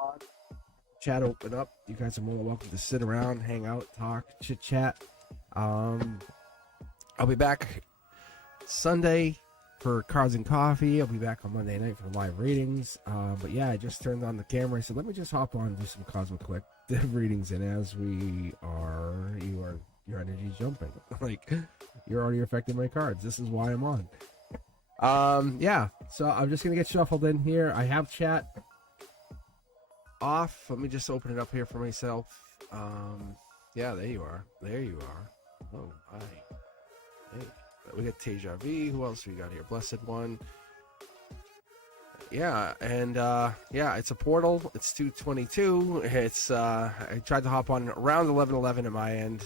on, chat open up. You guys are more than welcome to sit around, hang out, talk, chit chat. I'll be back Sunday for Cards and Coffee. I'll be back on Monday night for the live readings. But yeah, I just turned on the camera. I said, let me just hop on and do some Cosmic Collective readings. And as your energy's jumping. Like, you're already affecting my cards. This is why I'm on. Yeah, so I'm just gonna get shuffled in here. I have chat off. Let me just open it up here for myself. Yeah, there you are. Oh, hi. Hey, we got Teja V. Who else we got here? Blessed One. Yeah, and yeah, it's a portal. It's 2:22. It's I tried to hop on around 11:11 at my end,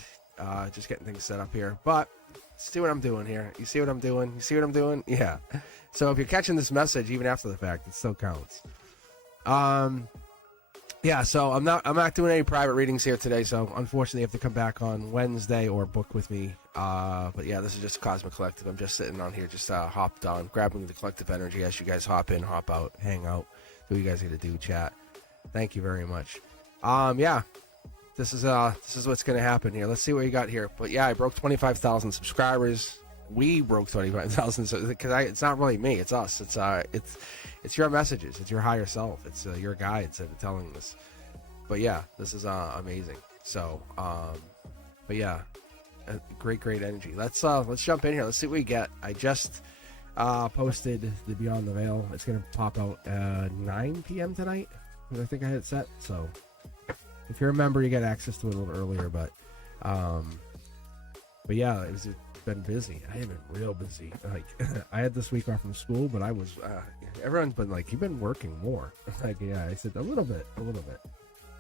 just getting things set up here. But see what I'm doing here. You see what I'm doing? You see what I'm doing? Yeah. So if you're catching this message even after the fact, it still counts. Yeah, so I'm not doing any private readings here today, so unfortunately you have to come back on Wednesday or book with me. But yeah, this is just Cosmic Collective. I'm just sitting on here, just hopped on, grabbing the collective energy as you guys hop in, hop out, hang out, do what you guys need to do, chat. Thank you very much. Yeah, this is what's gonna happen here. Let's see what you got here. But yeah, I broke 25,000 subscribers. We broke 25,000, so because it's not really me, it's us. It's your messages, it's your higher self, it's your guides that are telling this. But yeah, this is amazing. So, but yeah, great energy. Let's jump in here. Let's see what we get. I just posted the Beyond the Veil. It's gonna pop out 9 p.m. tonight. I think I had it set. So if you're a member, you get access to it a little earlier. But yeah, it's been busy. I have been real busy. Like I had this week off from school, but I was. Everyone's been like, "You've been working more." Like, yeah, I said a little bit.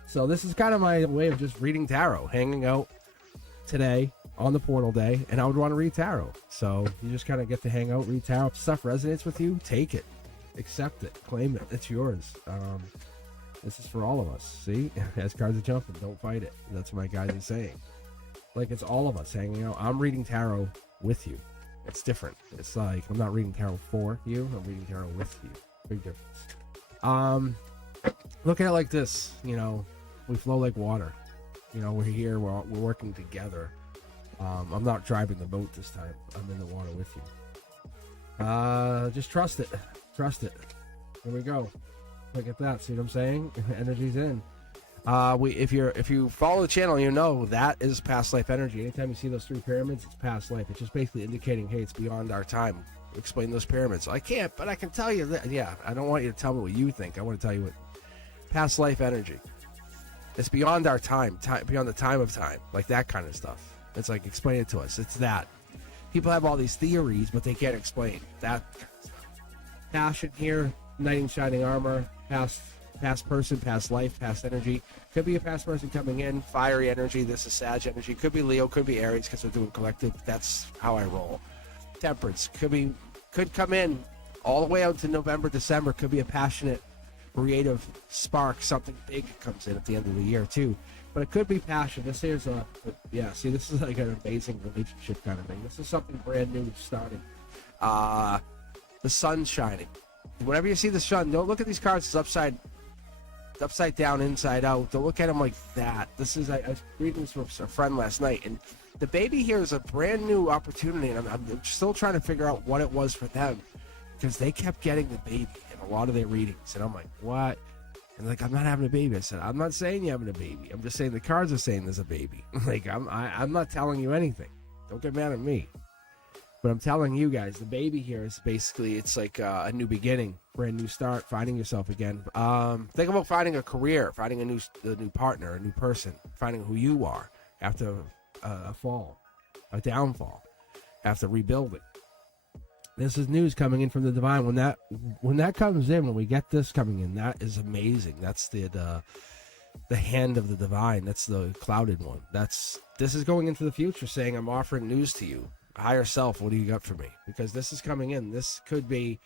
So this is kind of my way of just reading tarot, hanging out today on the portal day, and I would want to read tarot. So you just kind of get to hang out, read tarot. If stuff resonates with you, take it, accept it, claim it. It's yours. This is for all of us. See, as cards are jumping, don't fight it. That's what my guys are saying. Like, it's all of us hanging out. I'm reading tarot with you. It's different. It's like I'm not reading tarot for you. I'm reading tarot with you. Big difference. Look at it like this. You know, we flow like water. You know, we're here. We're working together. I'm not driving the boat this time. I'm in the water with you. Just trust it. Trust it. Here we go. Look at that. See what I'm saying? Energy's in. If you follow the channel, you know that is past life energy. Anytime you see those 3 pyramids, it's past life. It's just basically indicating, hey, it's beyond our time. Explain those pyramids. I can't, but I can tell you that. Yeah, I don't want you to tell me what you think. I want to tell you what past life energy. It's beyond our time, beyond the time of time, like that kind of stuff. It's like, explain it to us. It's that. People have all these theories, but they can't explain that kind of stuff. Passion here, knight in shining armor, past person, past life, past energy. Could be a past person coming in, fiery energy. This is Sag energy. Could be Leo, could be Aries, because we're doing collective. That's how I roll. Temperance could come in all the way out to November, December. Could be a passionate, creative spark. Something big comes in at the end of the year too. But it could be passion. This here's see, this is like an amazing relationship kind of thing. This is something brand new starting. The sun's shining. Whenever you see the sun, don't look at these cards as upside down, inside out. Don't look at them like that. This is, I was reading this with a friend last night, and the baby here is a brand new opportunity, and I'm still trying to figure out what it was for them, because they kept getting the baby in a lot of their readings, and I'm like, what? And like, I'm not having a baby. I said, I'm not saying you're having a baby. I'm just saying the cards are saying there's a baby. Like, I'm not telling you anything. Don't get mad at me. But I'm telling you guys, the baby here is basically, it's like a new beginning, brand new start, finding yourself again. Think about finding a career, finding a new partner, a new person, finding who you are after a fall, a downfall, after rebuilding. This is news coming in from the divine. When that comes in, when we get this coming in, that is amazing. That's the hand of the divine. That's the clouded one. This is going into the future, saying, I'm offering news to you. Higher self, what do you got for me? Because this is coming in. This could be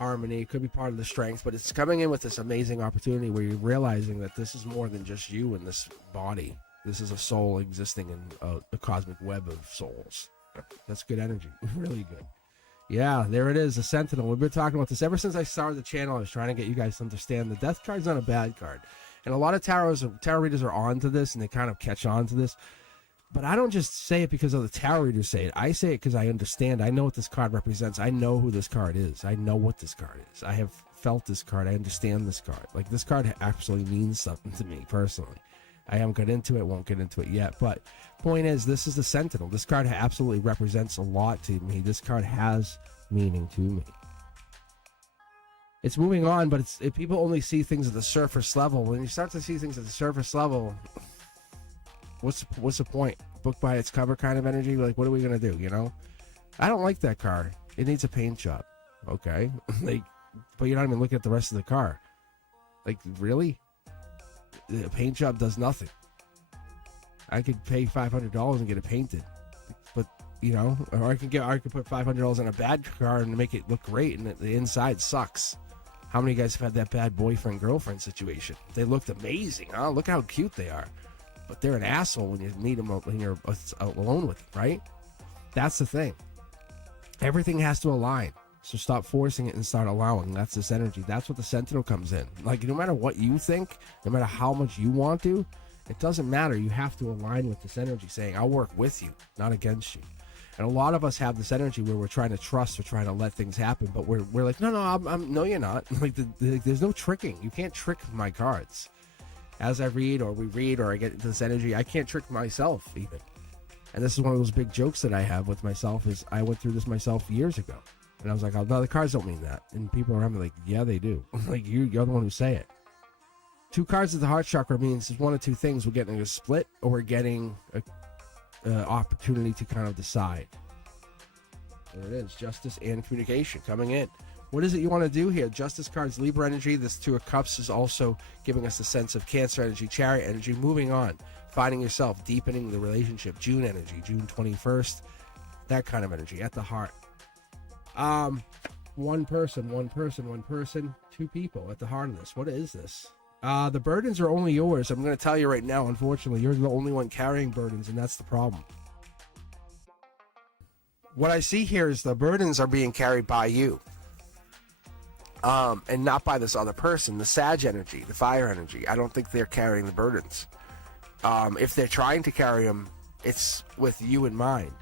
harmony, it could be part of the strength, but it's coming in with this amazing opportunity where you're realizing that this is more than just you in this body. This is a soul existing in the cosmic web of souls. That's good energy. Really good. Yeah, there it is, the Sentinel. We've been talking about this ever since I started the channel. I was trying to get you guys to understand the Death card's not a bad card. And a lot of tarot readers are on to this, and they kind of catch on to this. But I don't just say it because of the tarot readers say it. I say it because I understand. I know what this card represents. I know who this card is. I know what this card is. I have felt this card. I understand this card. Like, this card actually means something to me personally. I haven't got into it, won't get into it yet. But point is, this is the Sentinel. This card absolutely represents a lot to me. This card has meaning to me. It's moving on, but people only see things at the surface level. When you start to see things at the surface level, what's the point? Book by its cover kind of energy. Like, what are we gonna do? You know, I don't like that car. It needs a paint job. Okay, like, but you're not even looking at the rest of the car. Like, really? The paint job does nothing. I could pay $500 and get it painted, but you know, or I could put $500 on a bad car and make it look great, and the inside sucks. How many of you guys have had that bad boyfriend girlfriend situation? They looked amazing. Huh? Look how cute they are, but they're an asshole when you meet them when you're alone with them, right? That's the thing. Everything has to align. So stop forcing it and start allowing. That's this energy. That's what the Sentinel comes in. Like, no matter what you think, no matter how much you want to, it doesn't matter. You have to align with this energy, saying, I'll work with you, not against you. And a lot of us have this energy where we're trying to trust, we're trying to let things happen, but we're like, no, no, you're not. Like, there's no tricking. You can't trick my cards. As I read, or we read, or I get this energy, I can't trick myself even. And this is one of those big jokes that I have with myself, is I went through this myself years ago. And I was like, oh, no, the cards don't mean that. And people around me like, yeah, they do. Like, you're the one who say it. 2 cards of the heart chakra means it's one of 2 things. We're getting a split, or we're getting an opportunity to kind of decide. There it is, justice and communication coming in. What is it you want to do here? Justice cards, Libra energy. This 2 of Cups is also giving us a sense of Cancer energy, Chariot energy, moving on, finding yourself, deepening the relationship, June energy, June 21st, that kind of energy at the heart. One person, 2 people at the heart of this. What is this? The burdens are only yours. I'm going to tell you right now, unfortunately, you're the only one carrying burdens, and that's the problem. What I see here is the burdens are being carried by you, and not by this other person. The Sag energy, the fire energy, I don't think they're carrying the burdens. If they're trying to carry them, it's with you in mind.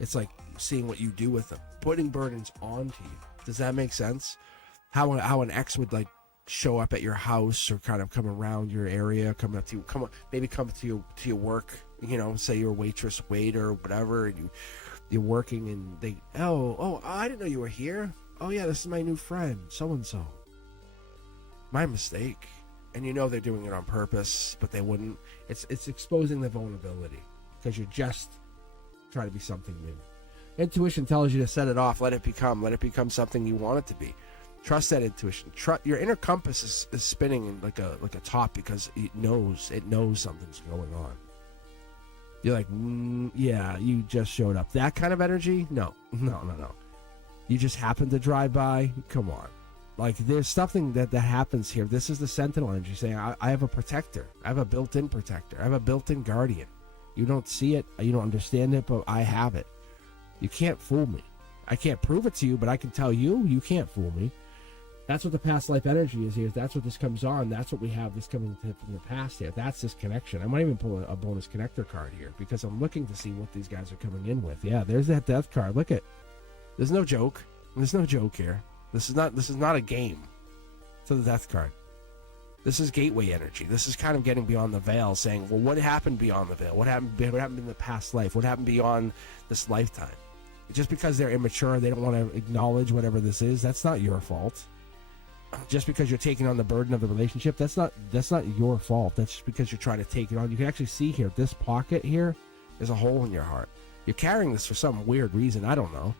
It's like seeing what you do with them, putting burdens onto you. Does that make sense? How an ex would like show up at your house, or kind of come around your area, come up to you, maybe come to your work. You know, say you're a waitress, waiter, or whatever, and you're working, and they, oh, I didn't know you were here. Oh yeah, this is my new friend, so and so. My mistake. And you know they're doing it on purpose, but they wouldn't. It's exposing the vulnerability, because you're just trying to be something new. Intuition tells you to set it off, let it become something you want it to be. Trust that intuition. Your inner compass is spinning in like a top, because it knows something's going on. You're like, yeah, you just showed up. That kind of energy? No. You just happened to drive by? Come on. Like, there's something that happens here. This is the Sentinel energy saying, I have a protector. I have a built-in protector. I have a built-in guardian. You don't see it. You don't understand it, but I have it. You can't fool me. I can't prove it to you, but I can tell you, you can't fool me. That's what the past life energy is here. That's what this comes on. That's what we have this coming from the past here. That's this connection. I might even pull a bonus connector card here, because I'm looking to see what these guys are coming in with. Yeah, there's that death card. Look at. There's no joke. There's no joke here. This is not a game to the death card. This is gateway energy. This is kind of getting beyond the veil, saying, well, what happened beyond the veil? What happened in the past life? What happened beyond this lifetime? Just because they're immature, they don't want to acknowledge whatever this is, that's not your fault. Just because you're taking on the burden of the relationship, that's not your fault. That's just because you're trying to take it on. You can actually see here, this pocket here is a hole in your heart. You're carrying this for some weird reason. I don't know.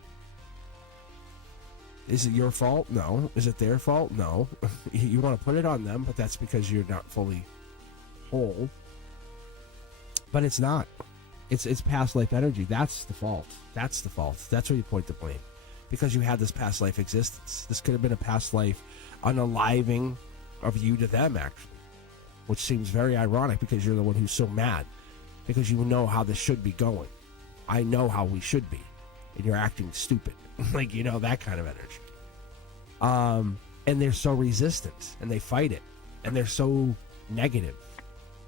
Is it your fault? No. Is it their fault? No. You want to put it on them, but that's because you're not fully whole. But it's not. It's past life energy. That's the fault. That's where you point the blame. Because you had this past life existence. This could have been a past life unaliving of you to them, actually. Which seems very ironic, because you're the one who's so mad. Because you know how this should be going. I know how we should be. and you're acting stupid. Like, you know, that kind of energy. And they're so resistant, and they fight it, and they're so negative.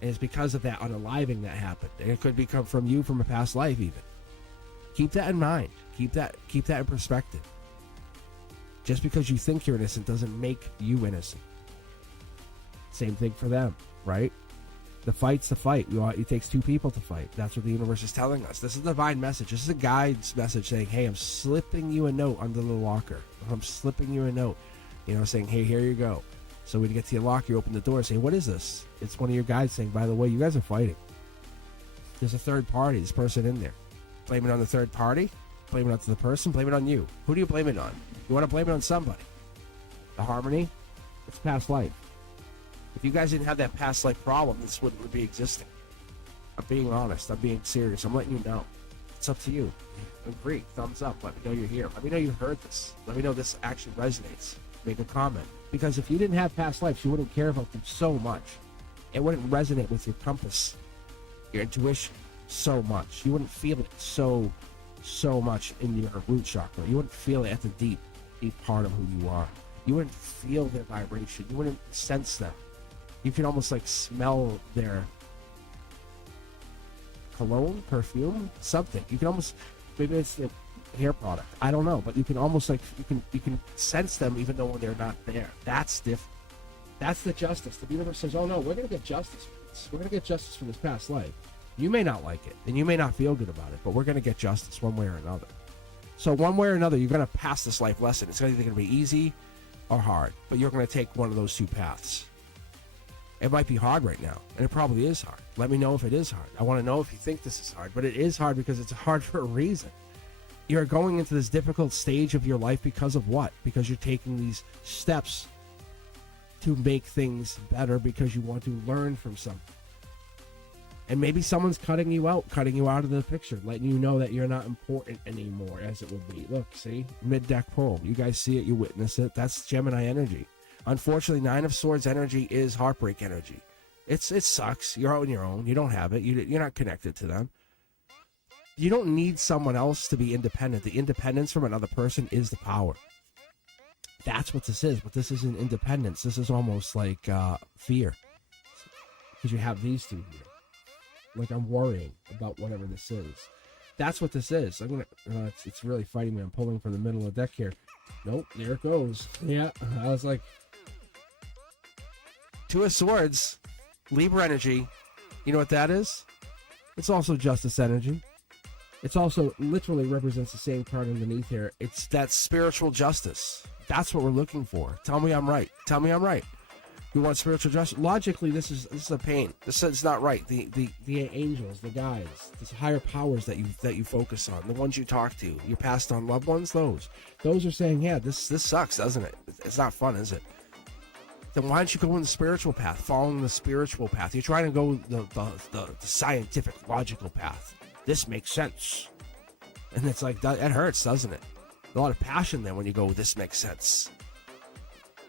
And it's because of that unaliving that happened. And it could become from you from a past life even. Keep that in mind. Keep that in perspective. Just because you think you're innocent doesn't make you innocent. Same thing for them, right? The fight's the fight. It takes two people to fight. That's what the universe is telling us. This is a divine message. This is a guide's message saying, hey, I'm slipping you a note under the locker. I'm slipping you a note. You know, saying, hey, here you go. So when you get to your locker, you open the door and say, what is this? It's one of your guides saying, by the way, you guys are fighting. There's a third party, this person in there. Blame it on the third party? Blame it on the person? Blame it on you. Who do you blame it on? You want to blame it on somebody. The harmony? It's past life. If you guys didn't have that past life problem, this wouldn't be existing. I'm being honest. I'm being serious. I'm letting you know. It's up to you. Agree. Thumbs up. Let me know you're here. Let me know you heard this. Let me know this actually resonates. Make a comment. Because if you didn't have past lives, you wouldn't care about them so much. It wouldn't resonate with your compass, your intuition, so much. You wouldn't feel it so much in your root chakra. You wouldn't feel it at the deep part of who you are. You wouldn't feel their vibration. You wouldn't sense them. You can almost like smell their cologne, perfume, something. You can almost, maybe it's a hair product. I don't know, but you can almost like, you can sense them even though they're not there. That's different. That's the justice. The universe says, oh no, we're going to get justice for this. We're going to get justice for this past life. You may not like it, and you may not feel good about it, but we're going to get justice one way or another. So one way or another, you're going to pass this life lesson. It's either going to be easy or hard, but you're going to take one of those two paths. It might be hard right now, and it probably is hard. Let me know if it is hard. I want to know if you think this is hard, but it is hard because it's hard for a reason. You're going into this difficult stage of your life because of what? Because you're taking these steps to make things better because you want to learn from something. And maybe someone's cutting you out of the picture, letting you know that you're not important anymore, as it would be. Look, see? Mid-deck pull. You guys see it, you witness it. That's Gemini energy. Unfortunately, Nine of Swords energy is heartbreak energy. It sucks. You're out on your own. You don't have it. You're not connected to them. You don't need someone else to be independent. The independence from another person is the power. That's what this is. But this isn't independence. This is almost like fear. Because you have these two here. Like I'm worrying about whatever this is. That's what this is. It's really fighting me. I'm pulling from the middle of the deck here. Nope, there it goes. Yeah, I was like, Two of Swords, Libra energy. You know what that is? It's also justice energy. It's also literally represents the same card underneath here. It's that spiritual justice. That's what we're looking for. Tell me I'm right. Tell me I'm right. You want spiritual justice? Logically, this is a pain. This is not right. The angels, the guides, the higher powers that you focus on, the ones you talk to, your passed on loved ones, those are saying, yeah, this sucks, doesn't it? It's not fun, is it? Then why don't you go in the spiritual path, following the spiritual path? You're trying to go the scientific, logical path. This makes sense. And it's like, it hurts, doesn't it? A lot of passion there when you go, this makes sense.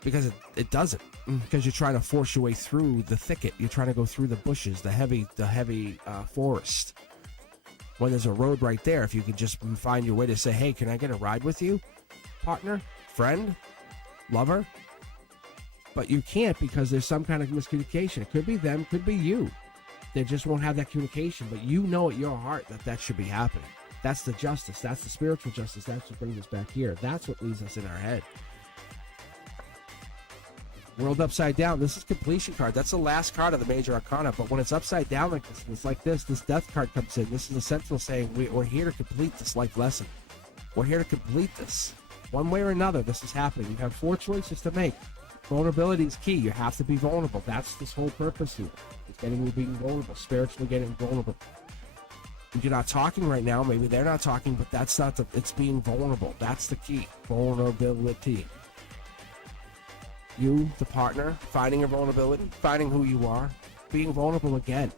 Because it doesn't. Because you're trying to force your way through the thicket. You're trying to go through the bushes, the heavy forest. When there's a road right there, if you could just find your way to say, hey, can I get a ride with you? Partner? Friend? Lover? But you can't because there's some kind of miscommunication. It could be them, could be you. They just won't have that communication. But you know at your heart that should be happening. That's the justice. That's the spiritual justice. That's what brings us back here. That's what leaves us in our head. World upside down. This is completion card. That's the last card of the major arcana. But when it's upside down like this, it's like this death card comes in. This is the sentinel saying we're here to complete this life lesson. We're here to complete this. One way or another, this is happening. You have 4 choices to make. Vulnerability is key. You have to be vulnerable. That's this whole purpose here. It's getting you being vulnerable, spiritually getting vulnerable. If you're not talking right now, maybe they're not talking, but that's not it's being vulnerable. That's the key. Vulnerability. You, the partner, finding your vulnerability, finding who you are, being vulnerable again.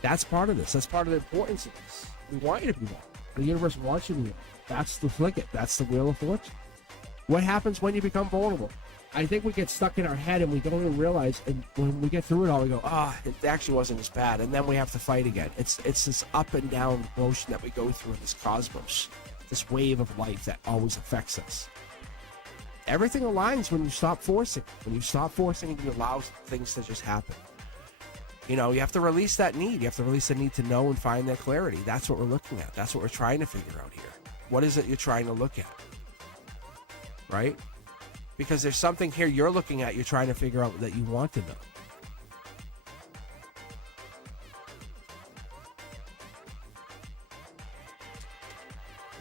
That's part of this. That's part of the importance of this. We want you to be vulnerable. The universe wants you to be vulnerable. That's the flick it. That's the wheel of fortune. What happens when you become vulnerable? I think we get stuck in our head and we don't even realize, and when we get through it all, we go, it actually wasn't as bad, and then we have to fight again. It's this up and down motion that we go through in this cosmos, this wave of life that always affects us. Everything aligns when you stop forcing. When you stop forcing and you allow things to just happen. You know, you have to release that need. You have to release the need to know and find that clarity. That's what we're looking at. That's what we're trying to figure out here. What is it you're trying to look at? Right? Because there's something here you're looking at, you're trying to figure out that you want to know.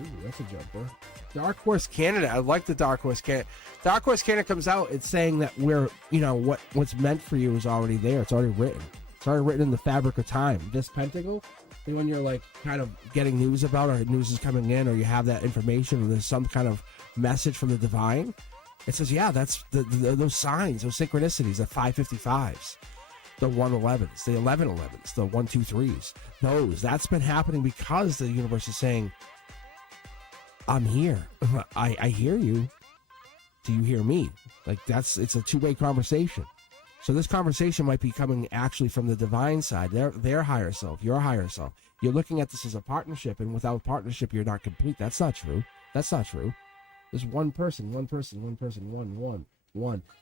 Ooh, that's a jumper. Dark Horse Canada. I like the Dark Horse Canada. Dark Horse Canada comes out. It's saying that we're, you know, what's meant for you is already there. It's already written. It's already written in the fabric of time. This pentacle, when you're like kind of getting news about, or news is coming in, or you have that information, or there's some kind of message from the divine. It says, yeah, that's those signs, those synchronicities, the 555s, the 111s, the 1111s, the 123s. That's been happening because the universe is saying, I'm here. I hear you. Do you hear me? Like it's a two-way conversation. So this conversation might be coming actually from the divine side, their higher self, your higher self. You're looking at this as a partnership, and without partnership, you're not complete. That's not true. That's not true. There's one person, one.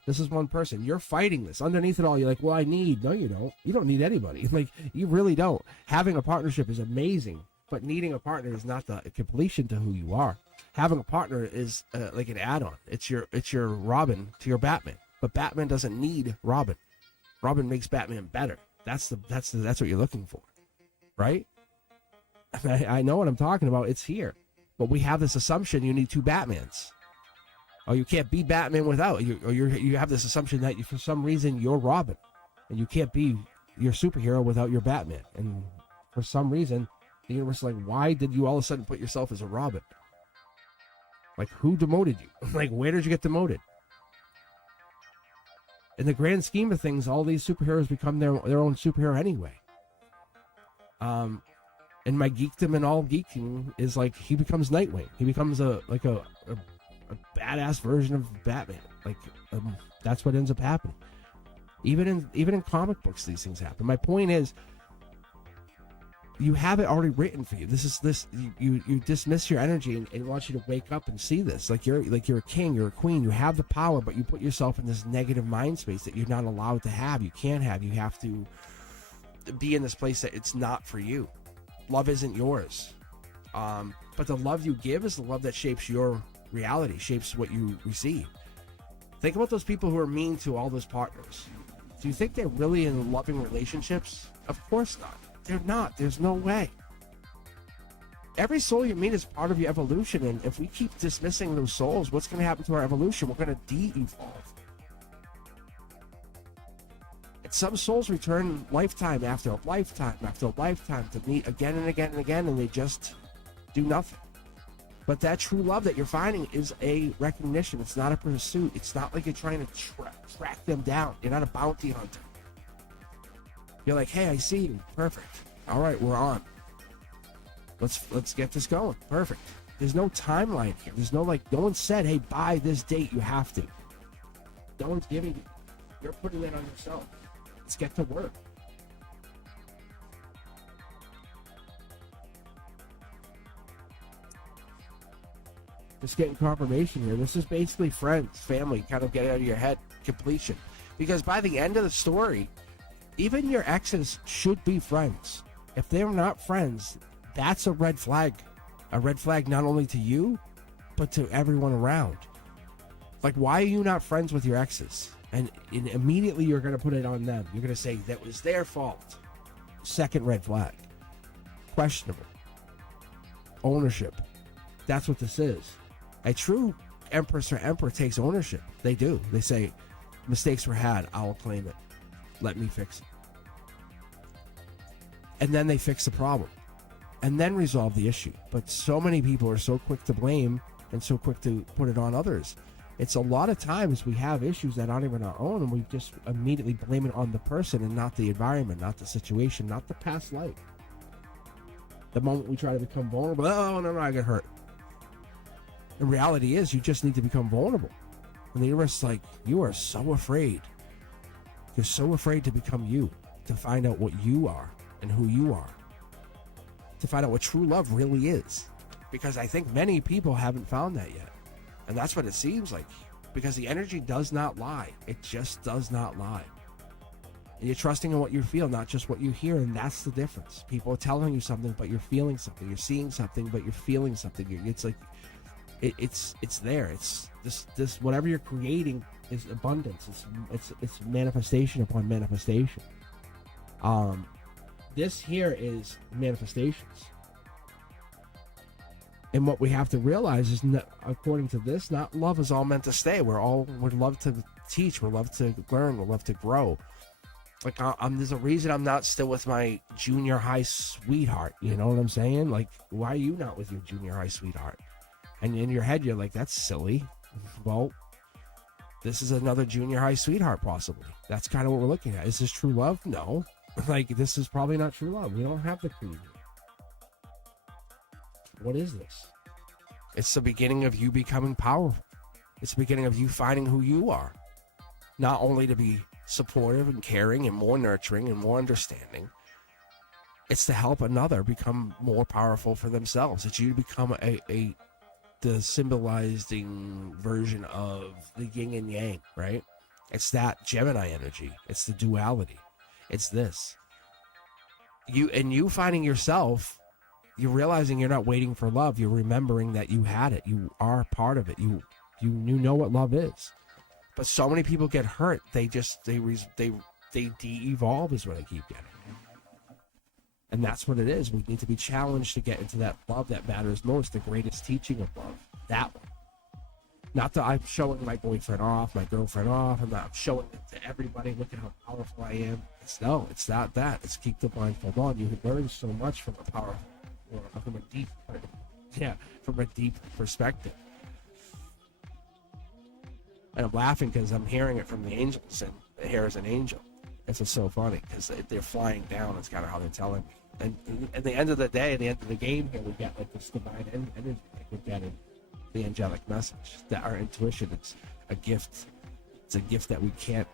This is one person. You're fighting this. Underneath it all, you're like, well, I need. No, you don't. You don't need anybody. Like, you really don't. Having a partnership is amazing, but needing a partner is not the completion to who you are. Having a partner is like an add-on. It's your Robin to your Batman. But Batman doesn't need Robin. Robin makes Batman better. That's what you're looking for, right? I know what I'm talking about. It's here. But we have this assumption you need two Batmans. Or you can't be Batman without. You have this assumption that for some reason you're Robin. And you can't be your superhero without your Batman. And for some reason, the universe is like, why did you all of a sudden put yourself as a Robin? Like, who demoted you? Like, where did you get demoted? In the grand scheme of things, all these superheroes become their own superhero anyway. And my geekdom and all geeking is like, he becomes Nightwing. He becomes a badass version of Batman. Like, that's what ends up happening. Even in comic books, these things happen. My point is, you have it already written for you. You dismiss your energy and it wants you to wake up and see this. Like you're a king, you're a queen, you have the power, but you put yourself in this negative mind space that you're not allowed to have. You can't have. You have to be in this place that it's not for you. Love isn't yours. But the love you give is the love that shapes your reality, shapes what you receive. Think about those people who are mean to all those partners. Do you think they're really in loving relationships? Of course not. They're not. There's no way. Every soul you meet is part of your evolution, and if we keep dismissing those souls, what's going to happen to our evolution? We're going to de-evolve. And some souls return lifetime after lifetime after lifetime to meet again and again and again, and they just do nothing. But that true love that you're finding is a recognition. It's not a pursuit. It's not like you're trying to track them down. You're not a bounty hunter. You're like, hey, I see you. Perfect. All right, we're on. Let's get this going. Perfect. There's no timeline here. There's no no one said, hey, by this date you have to. No one's giving you. You're putting it on yourself. Let's get to work. Just getting confirmation here. This is basically friends, family, kind of get out of your head, completion. Because by the end of the story, even your exes should be friends. If they're not friends, that's a red flag. A red flag not only to you, but to everyone around. Like, why are you not friends with your exes? And immediately you're going to put it on them. You're going to say, that was their fault. Second red flag. Questionable. Ownership. That's what this is. A true empress or emperor takes ownership. They do. They say, mistakes were had. I'll claim it. Let me fix it. And then they fix the problem. And then resolve the issue. But so many people are so quick to blame and so quick to put it on others. It's a lot of times we have issues that aren't even our own, and we just immediately blame it on the person and not the environment, not the situation, not the past life. The moment we try to become vulnerable, oh, no, I get hurt. The reality is you just need to become vulnerable. And the universe is like, you are so afraid. You're so afraid to become you, to find out what you are and who you are, to find out what true love really is. Because I think many people haven't found that yet. And that's what it seems like. Because the energy does not lie. It just does not lie. And you're trusting in what you feel, not just what you hear, and that's the difference. People are telling you something, but you're feeling something. You're seeing something, but you're feeling something. It's like, it's there. It's this whatever you're creating is abundance. It's manifestation upon manifestation. This here is manifestations. And what we have to realize is, according to this, not love is all meant to stay. We're love to teach. We're love to learn. We're love to grow. Like, there's a reason I'm not still with my junior high sweetheart. You know what I'm saying? Like, why are you not with your junior high sweetheart? And in your head, you're like, that's silly. Well, this is another junior high sweetheart, possibly. That's kind of what we're looking at. Is this true love? No. Like, this is probably not true love. We don't have the cream. What is this? It's the beginning of you becoming powerful. It's the beginning of you finding who you are. Not only to be supportive and caring and more nurturing and more understanding. It's to help another become more powerful for themselves. It's you to become the symbolizing version of the yin and yang, right? It's that Gemini energy. It's the duality. It's this. You finding yourself, you're realizing you're not waiting for love. You're remembering that you had it. You are part of it. You know what love is. But so many people get hurt. They de-evolve is what I keep getting. And that's what it is. We need to be challenged to get into that love that matters most, the greatest teaching of love. That one. Not that I'm showing my boyfriend off, my girlfriend off. I'm not showing it to everybody. Look at how powerful I am. It's not that. It's keep the blindfold on. You can learn so much from a powerful, or from a deep perspective. And I'm laughing because I'm hearing it from the angels, and the hair is an angel. It's just so funny because they're flying down. It's kind of how they're telling me. And at the end of the day, at the end of the game here, we get like this divine energy. Like we're getting the angelic message that our intuition is a gift. It's a gift that we can't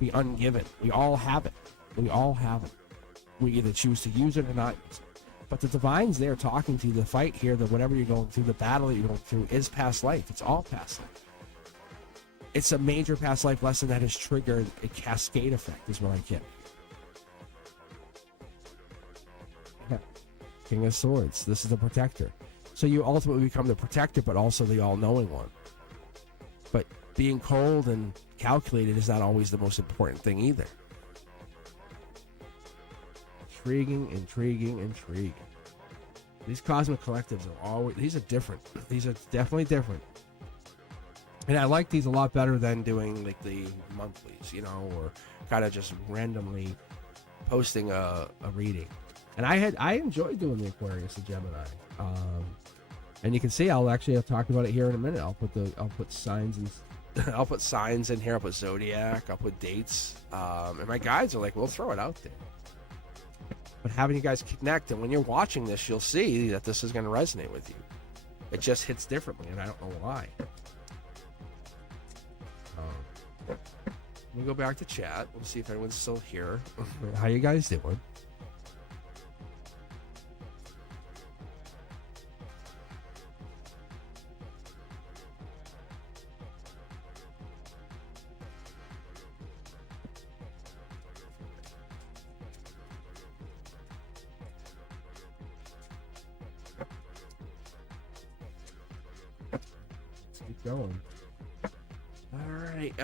be ungiven. We all have it. We all have it. We either choose to use it or not use it. But the divine's there talking to you. The fight here, the whatever you're going through, the battle that you're going through is past life. It's all past life. It's a major past life lesson that has triggered a cascade effect, is what I get. Yeah. King of Swords. This is the protector. So you ultimately become the protector, but also the all-knowing one. But being cold and calculated is not always the most important thing either. Intriguing. These cosmic collectives these are different. These are definitely different. And I like these a lot better than doing like the monthlies, or kind of just randomly posting a reading. And I enjoyed doing the Aquarius and Gemini. And you can see I'll talk about it here in a minute. I'll put signs and I'll put signs in here. I'll put zodiac. I'll put dates. And my guides are like, we'll throw it out there. But having you guys connect, and when you're watching this, you'll see that this is going to resonate with you. It just hits differently, and I don't know why. Let me go back to chat. We'll see if anyone's still here. How you guys doing? Let's keep going. All right.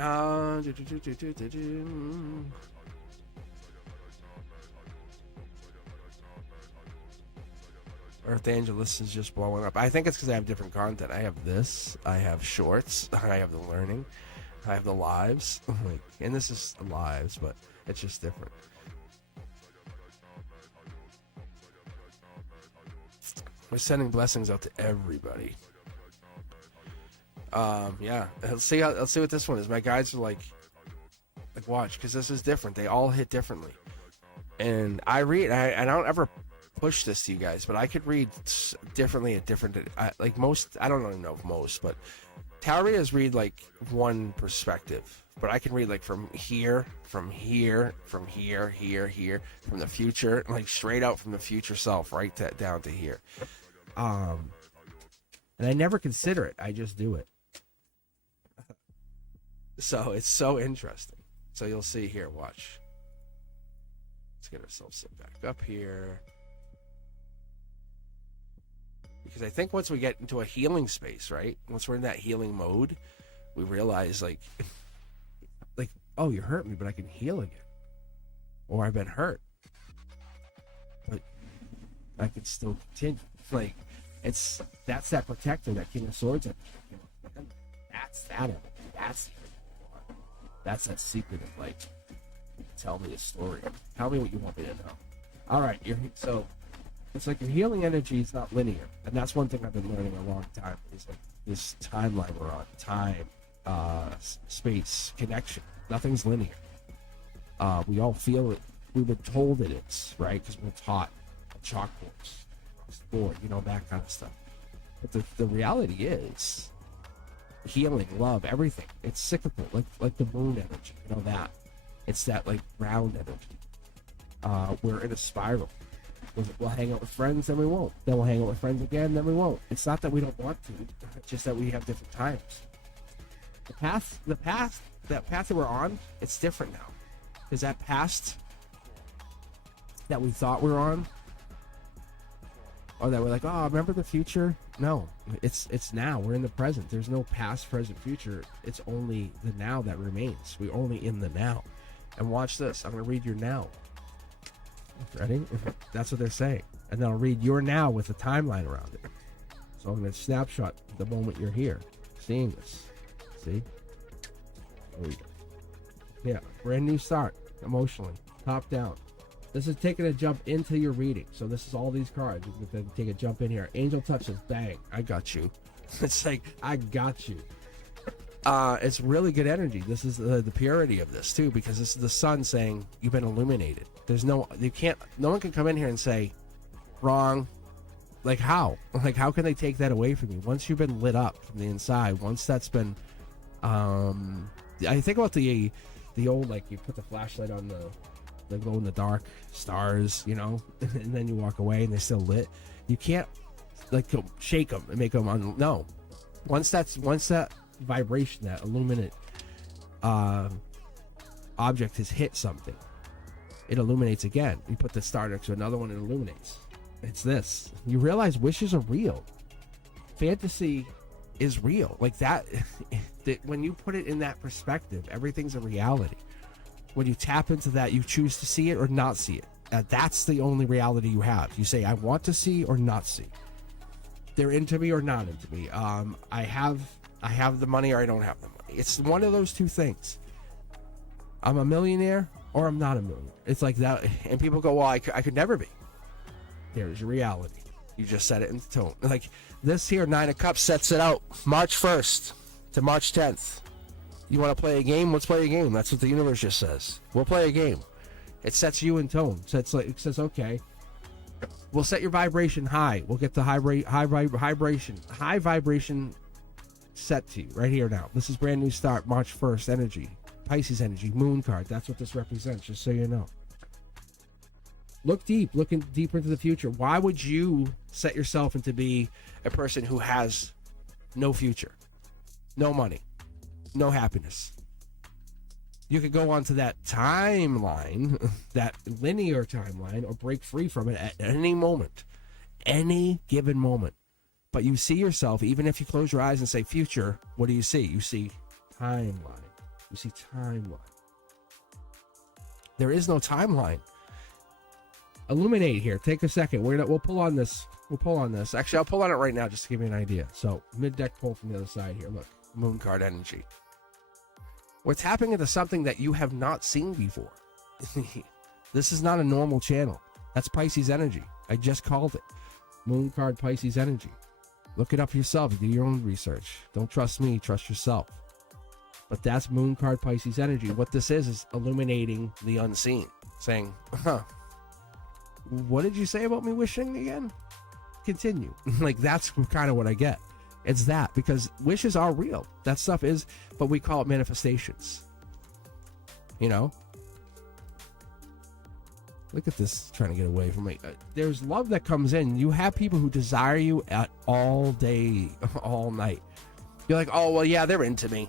Earth Angelus is just blowing up. I think it's because I have different content. I have this. I have shorts. I have the learning. I have the lives. And this is the lives, but it's just different. We're sending blessings out to everybody. Yeah. Let's see what this one is. My guides are like watch, because this is different. They all hit differently. And I don't ever push this to you guys, but I could read differently at different, most, I don't even know if most, but tarot readers read like one perspective, but I can read like from here, here, from the future, like straight out from the future self, right down to here. And I never consider it. I just do it. So it's so interesting. So you'll see here, watch. Let's get ourselves set back up here. Because I think once we get into a healing space, right? Once we're in that healing mode, we realize like, oh, you hurt me, but I can heal again. Or I've been hurt, but I can still continue. Like, that's that protector, that King of Swords. That's that. That's that secret of like, tell me a story. Tell me what you want me to know. All right, so it's like your healing energy is not linear, and that's one thing I've been learning a long time. Is like this timeline we're on, time, space, connection. Nothing's linear. We all feel it. We were told it is, right? Because we're taught on chalkboards, board, that kind of stuff. But the reality is, healing, love, everything. It's cyclical, like the moon energy. That. It's that like round energy. We're in a spiral. We'll hang out with friends, then we won't. Then we'll hang out with friends again, then we won't. It's not that we don't want to. It's just that we have different times. The path that we're on, it's different now. Because that past that we thought we were on, or that we're like, oh, remember the future? No, it's now. We're in the present. There's no past, present, future. It's only the now that remains. We're only in the now. And watch this. I'm going to read your now. Ready? That's what they're saying. And then I'll read your now with a timeline around it. So I'm going to snapshot the moment you're here, seeing this. See? There we go. Yeah, brand new start, emotionally, top down. This is taking a jump into your reading. So this is all these cards. You can take a jump in here. Angel touches, bang, I got you. It's like, I got you. It's really good energy. This is the purity of this too, because this is the sun saying you've been illuminated. There's no one can come in here and say wrong. Like how can they take that away from you? Once you've been lit up from the inside, once that's been, I think about the old, like, you put the flashlight on the glow in the dark stars, and then you walk away and they're still lit. You can't like shake them and make them no. Once that vibration, that illuminate object has hit something, it illuminates again. You put the star next to another one, it illuminates. It's this. You realize wishes are real. Fantasy is real. Like that when you put it in that perspective, everything's a reality. When you tap into that, you choose to see it or not see it. That's the only reality you have. You say, I want to see or not see. They're into me or not into me. I have the money or I don't have the money. It's one of those two things. I'm a millionaire or I'm not a millionaire. It's like that. And people go, well, I could never be. There's your reality. You just set it in tone. Like this here, 9 of Cups sets it out. March 1st to March 10th. You want to play a game? Let's play a game. That's what the universe just says. We'll play a game. It sets you in tone. So it's like, it says, okay, we'll set your vibration high. We'll get the high vibration set to you right here now. This is brand new start, March 1st energy, Pisces energy, moon card. That's what this represents, just so you know. Looking deeper into the future. Why would you set yourself into be a person who has no future, no money, no happiness? You could go on to that timeline, that linear timeline, or break free from it at any moment, any given moment. But you see yourself, even if you close your eyes and say future, what do you see? You see timeline. You see timeline. There is no timeline. Illuminate here. Take a second. We'll pull on this. Actually, I'll pull on it right now just to give you an idea. So mid-deck pull from the other side here. Look, moon card energy. We're tapping into something that you have not seen before. This is not a normal channel. That's Pisces energy. I just called it. Moon card Pisces energy. Look it up yourself. Do your own research. Don't trust me. Trust yourself. But that's moon card Pisces energy. What this is illuminating the unseen. Saying, what did you say about me wishing again? Continue. Like, that's kind of what I get. It's that, because wishes are real. That stuff is, but we call it manifestations. You know? Look at this, trying to get away from me. There's love that comes in. You have people who desire you at all day, all night. You're like, oh, well, yeah, they're into me.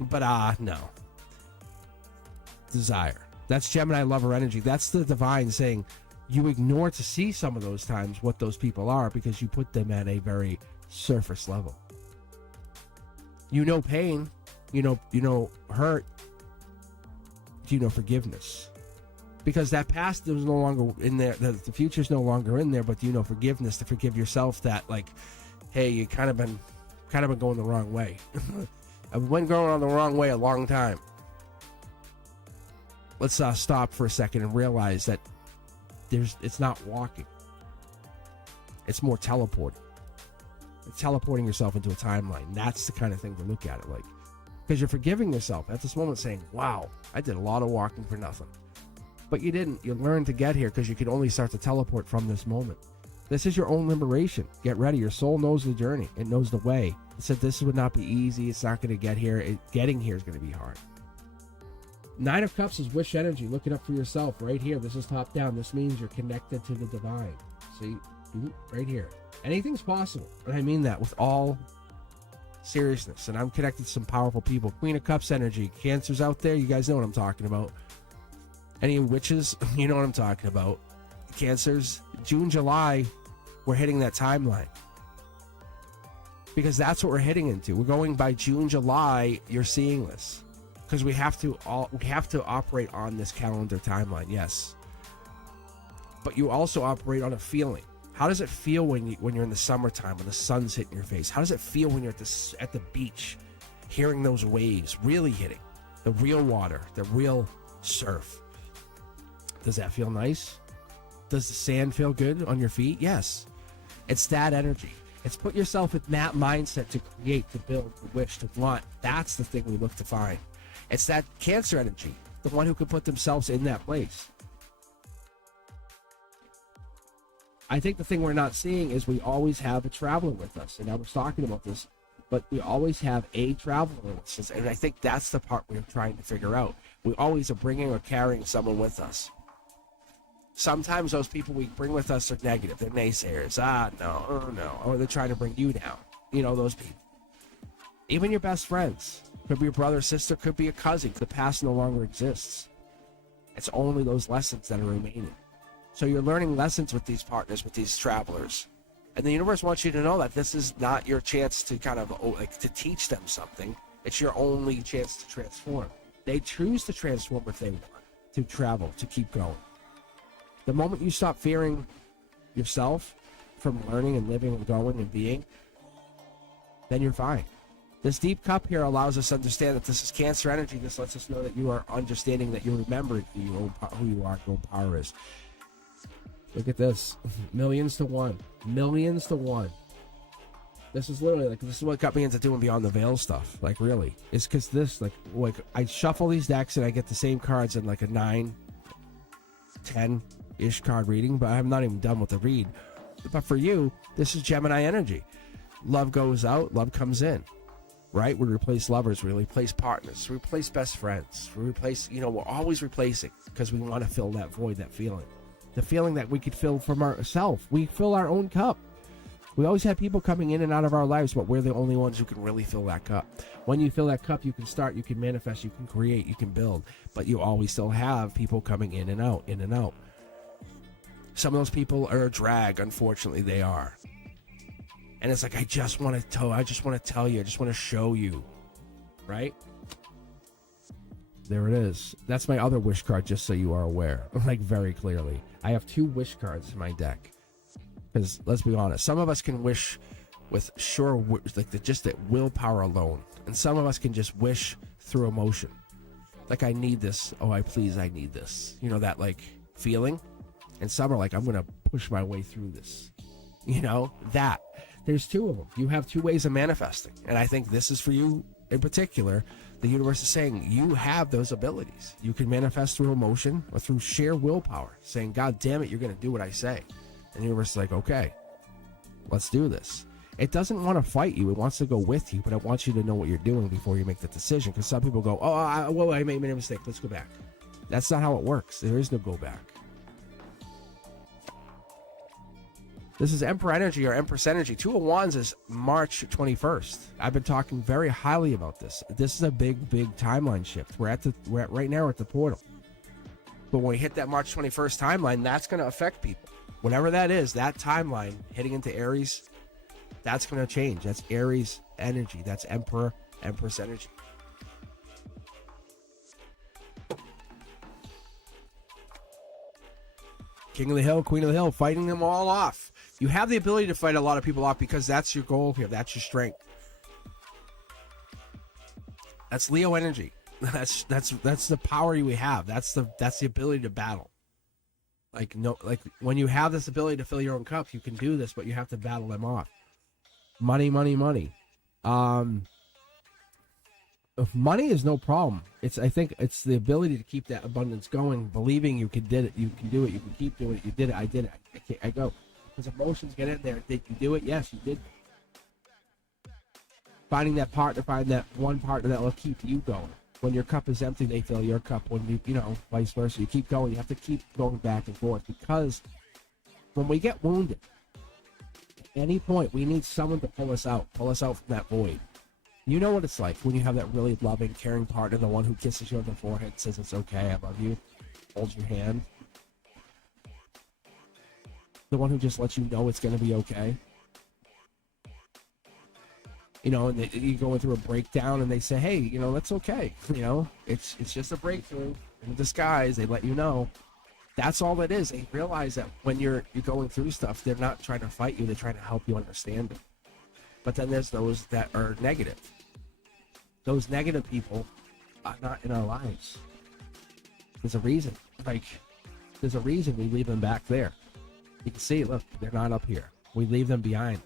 But, no. Desire. That's Gemini lover energy. That's the divine saying you ignore to see some of those times what those people are because you put them at a very surface level. You know pain. You know hurt. You know forgiveness. Because that past is no longer in there, the future's no longer in there, but you know forgiveness to forgive yourself that, like, hey, you kind of been going the wrong way. I've been going on the wrong way a long time. Let's stop for a second and realize that it's not walking. It's more teleporting. It's teleporting yourself into a timeline. That's the kind of thing to look at it like. Because you're forgiving yourself at this moment saying, wow, I did a lot of walking for nothing. But you didn't. You learned to get here because you could only start to teleport from this moment. This is your own liberation. Get ready. Your soul knows the journey. It knows the way. It said this would not be easy. It's not going to get here. Getting here is going to be hard. 9 of Cups is wish energy. Look it up for yourself right here. This is top down. This means you're connected to the divine. See? Right here. Anything's possible. And I mean that with all seriousness. And I'm connected to some powerful people. Queen of Cups energy. Cancers out there, you guys know what I'm talking about. Any witches, you know what I'm talking about. Cancers, June, July, we're hitting that timeline. Because that's what we're hitting into. We're going by June, July, you're seeing this. Because we have to operate on this calendar timeline, yes. But you also operate on a feeling. How does it feel when you're in the summertime, when the sun's hitting your face? How does it feel when you're at the beach, hearing those waves really hitting? The real water, the real surf. Does that feel nice? Does the sand feel good on your feet? Yes. It's that energy. It's put yourself in that mindset to create, to build, to wish, to want. That's the thing we look to find. It's that Cancer energy, the one who can put themselves in that place. I think the thing we're not seeing is we always have a traveler with us. And I was talking about this, but we always have a traveler with us. And I think that's the part we're trying to figure out. We always are bringing or carrying someone with us. Sometimes those people we bring with us are negative. They're naysayers. No, oh no. Or they're trying to bring you down. You know, those people. Even your best friends. Could be your brother, sister, could be a cousin. The past no longer exists. It's only those lessons that are remaining. So you're learning lessons with these partners, with these travelers. And the universe wants you to know that this is not your chance to kind of, to teach them something. It's your only chance to transform. They choose to transform if they want. To travel, to keep going. The moment you stop fearing yourself from learning and living and going and being, then you're fine. This deep cup here allows us to understand that this is Cancer energy. This lets us know that you are understanding, that you remember who you are, who power is. Look at this. Millions to one. Millions to one. This is literally this is what got me into doing Beyond the Veil stuff. Like, really. It's because this, like I shuffle these decks and I get the same cards in like a 9, 10-ish card reading, but I'm not even done with the read. But for you, this is Gemini energy. Love goes out, love comes in. Right? We replace lovers, we replace partners, we replace best friends, we replace, we're always replacing because we want to fill that void, that feeling. The feeling that we could fill from ourselves. We fill our own cup. We always have people coming in and out of our lives, but we're the only ones who can really fill that cup. When you fill that cup, you can start, you can manifest, you can create, you can build, but you always still have people coming in and out, in and out. Some of those people are a drag, unfortunately they are. And it's like, I just want to tell you, I just want to show you, right? There it is. That's my other wish card, just so you are aware, like very clearly. I have 2 wish cards in my deck. Because let's be honest, some of us can wish with just that willpower alone. And some of us can just wish through emotion. Like, I need this. Oh, I need this. That like feeling. And some are like, I'm going to push my way through this. That. There's 2 of them. You have 2 ways of manifesting. And I think this is for you in particular. The universe is saying you have those abilities. You can manifest through emotion or through sheer willpower, saying, God damn it, you're going to do what I say. And the universe is like, okay, let's do this. It doesn't want to fight you. It wants to go with you, but it wants you to know what you're doing before you make the decision. Because some people go, oh, I made a mistake. Let's go back. That's not how it works. There is no go back. This is Emperor Energy or Empress Energy. Two of Wands is March 21st. I've been talking very highly about this. This is a big, big timeline shift. Right now we're at the portal. But when we hit that March 21st timeline, that's going to affect people. Whatever that is, that timeline hitting into Aries, that's going to change. That's Aries energy. That's Emperor, Empress energy. King of the Hill, Queen of the Hill, fighting them all off. You have the ability to fight a lot of people off because that's your goal here. That's your strength. That's Leo energy. That's the power we have. That's the ability to battle. Like when you have this ability to fill your own cup, you can do this, but you have to battle them off. Money, money, money. If money is no problem. I think it's the ability to keep that abundance going, believing you can do it, you can keep doing it. You did it, I did it. I go. Because emotions get in there. Did you do it? Yes, you did. Finding that partner, find that one partner that will keep you going. When your cup is empty, they fill your cup. When you vice versa. You keep going. You have to keep going back and forth, because when we get wounded, at any point, we need someone to pull us out from that void. You know what it's like when you have that really loving, caring partner, the one who kisses you on the forehead, says it's okay, I love you, holds your hand. The one who just lets you know it's going to be okay. And you go through a breakdown and they say, hey, that's okay. It's just a breakthrough in disguise. They let you know. That's all it is. They realize that when you're going through stuff, they're not trying to fight you. They're trying to help you understand it. But then there's those that are negative. Those negative people are not in our lives. There's a reason. There's a reason we leave them back there. You can see, look, they're not up here. We leave them behind.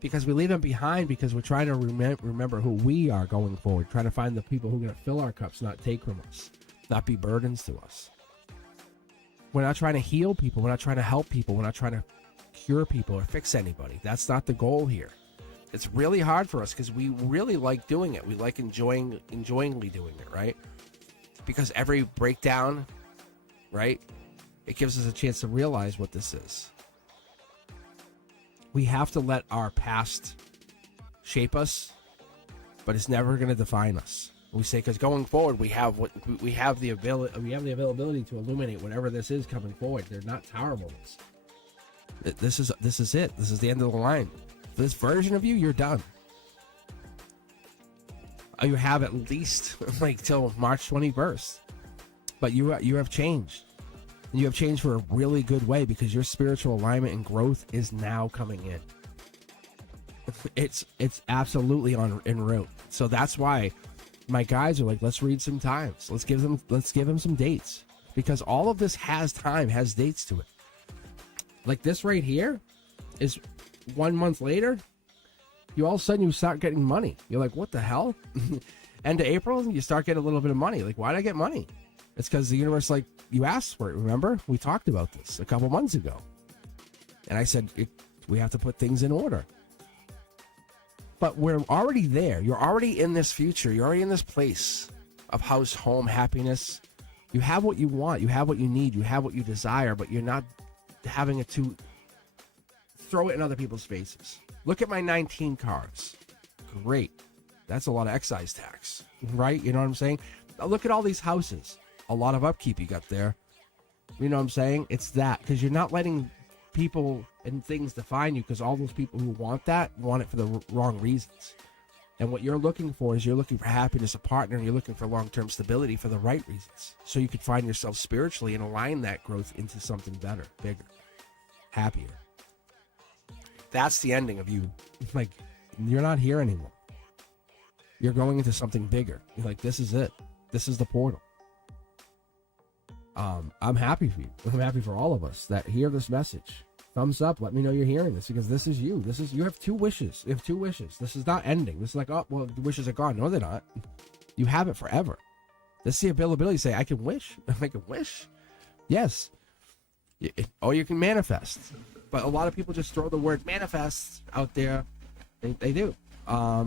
Because we leave them behind because we're trying to remember who we are going forward. Trying to find the people who are going to fill our cups, not take from us. Not be burdens to us. We're not trying to heal people. We're not trying to help people. We're not trying to cure people or fix anybody. That's not the goal here. It's really hard for us because we really like doing it. We like enjoyingly doing it, right? Because every breakdown, right, it gives us a chance to realize what this is. We have to let our past shape us, but it's never going to define us. We say, because going forward, we have the availability to illuminate whatever this is coming forward. They're not tower moments. This is it. This is the end of the line. This version of you, you're done. You have at least till March 21st, but you have changed. You have changed for a really good way because your spiritual alignment and growth is now coming in. It's absolutely en route. So that's why my guys are like, let's read some times. Let's give them some dates, because all of this has time, has dates to it. Like this right here is 1 month later. You all of a sudden you start getting money. You're like, what the hell? End of April, you start getting a little bit of money. Like, why did I get money? It's because the universe, you asked for it. Remember, we talked about this a couple months ago, and I said we have to put things in order. But we're already there. You're already in this future. You're already in this place of house, home, happiness. You have what you want. You have what you need. You have what you desire, but you're not having it to throw it in other people's faces. Look at my 19 cars. Great. That's a lot of excise tax, right? You know what I'm saying? Now look at all these houses. A lot of upkeep you got there. You know what I'm saying? It's that, because you're not letting people and things define you, because all those people who want that want it for the wrong reasons. And what you're looking for is you're looking for happiness, a partner, and you're looking for long-term stability for the right reasons. So you can find yourself spiritually and align that growth into something better, bigger, happier. That's the ending of you. You're not here anymore. You're going into something bigger. You're like, this is it. This is the portal. I'm happy for you. I'm happy for all of us that hear this message. Thumbs up. Let me know you're hearing this, because this is you. You have two wishes. You have two wishes. This is not ending. This is like, oh, well, the wishes are gone. No, they're not. You have it forever. This is the ability to say, I can wish. I can wish. Yes. Or you can manifest. But a lot of people just throw the word manifest out there They do. I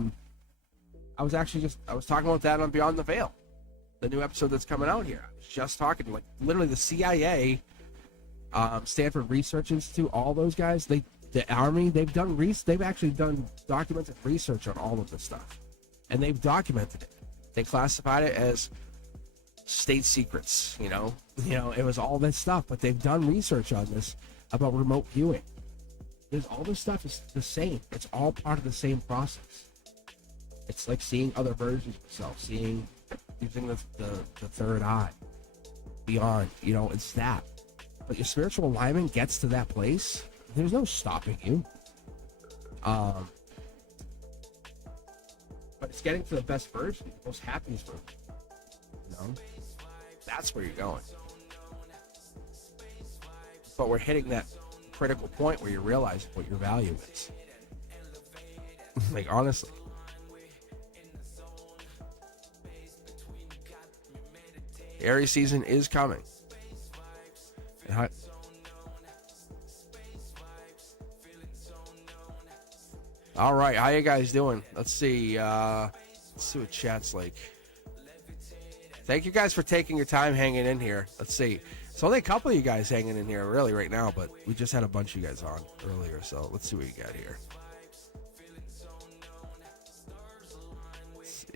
was talking about that on Beyond the Veil, the new episode that's coming out here. I was just talking, like, literally the CIA, Stanford Research Institute, all those guys, the Army, they've actually done documented research on all of this stuff, and they've documented it. They classified it as state secrets. It was all this stuff, but they've done research on this about remote viewing. There's all this stuff is the same. It's all part of the same process. It's like seeing other versions of yourself, using the third eye, beyond. It's that. But your spiritual alignment gets to that place. There's no stopping you. But it's getting to the best version, the most happiest version. That's where you're going. But we're hitting that critical point where you realize what your value is. Like, honestly. Aries season is coming. All right, how you guys doing? Let's see what chat's like. Thank you guys for taking your time hanging in here. Let's see. It's only a couple of you guys hanging in here really right now, but we just had a bunch of you guys on earlier, so let's see what you got here. Let's see.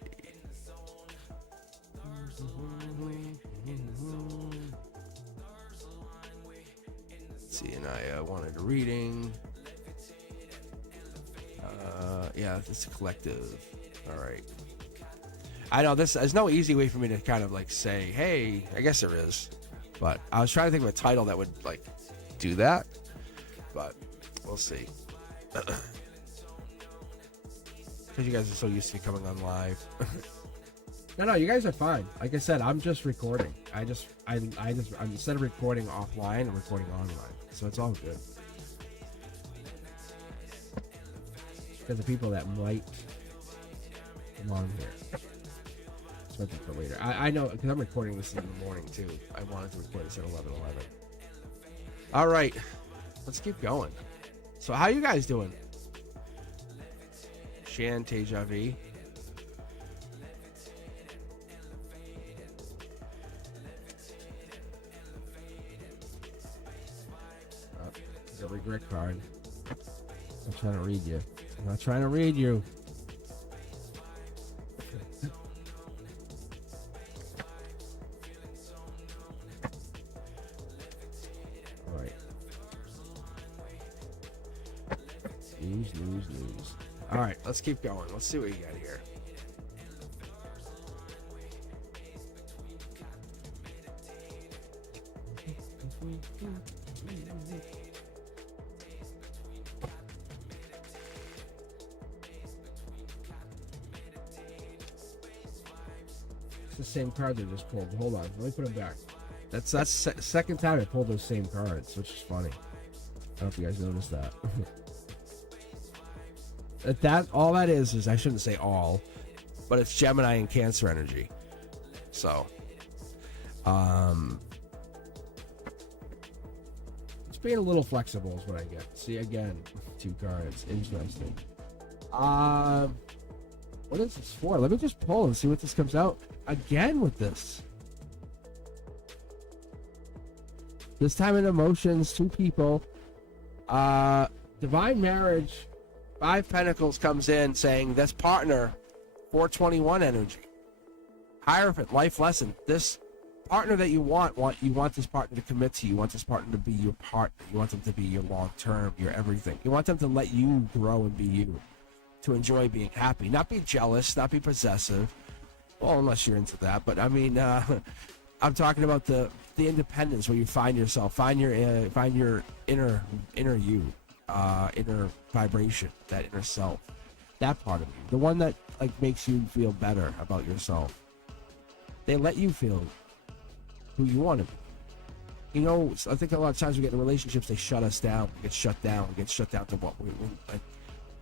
Let's see, and I wanted a reading. Yeah, it's a collective. All right. I know there's no easy way for me to kind of like say, hey, I guess there is. But I was trying to think of a title that would like do that. But we'll see. Because you guys are so used to me coming on live. No, you guys are fine. Like I said, I'm just recording. I'm instead of recording offline, I'm recording online. So it's all good. Because the people that might come on here. Something for later. I know, because I'm recording this in the morning too. I wanted to record this at 11:11. All right, let's keep going. So how you guys doing? Shan Teja V. The regret card. I'm trying to read you. I'm not trying to read you. All right. News. All right, let's keep going. Let's see what you got here. It's the same card they just pulled. Hold on, let me put them back. That's second time I pulled those same cards, which is funny. I don't know if you guys noticed that. That all that is I shouldn't say all, but it's Gemini and Cancer energy. So, it's being a little flexible is what I get. See, again, 2 cards. Interesting. What is this for? Let me just pull and see what this comes out again with this. This time in emotions, 2 people. Divine marriage. 5 Pentacles comes in saying this partner, 421 energy. Hierophant, life lesson. This partner that you want this partner to commit to you. You want this partner to be your partner. You want them to be your long term, your everything. You want them to let you grow and be you. To enjoy being happy. Not be jealous, not be possessive. Well, unless you're into that. But I mean, I'm talking about the independence where you find yourself, find your inner you. Inner vibration, that inner self, that part of you, the one that like makes you feel better about yourself. They let you feel who you want to be. I think a lot of times we get in relationships, they shut us down. We get shut down to what we like.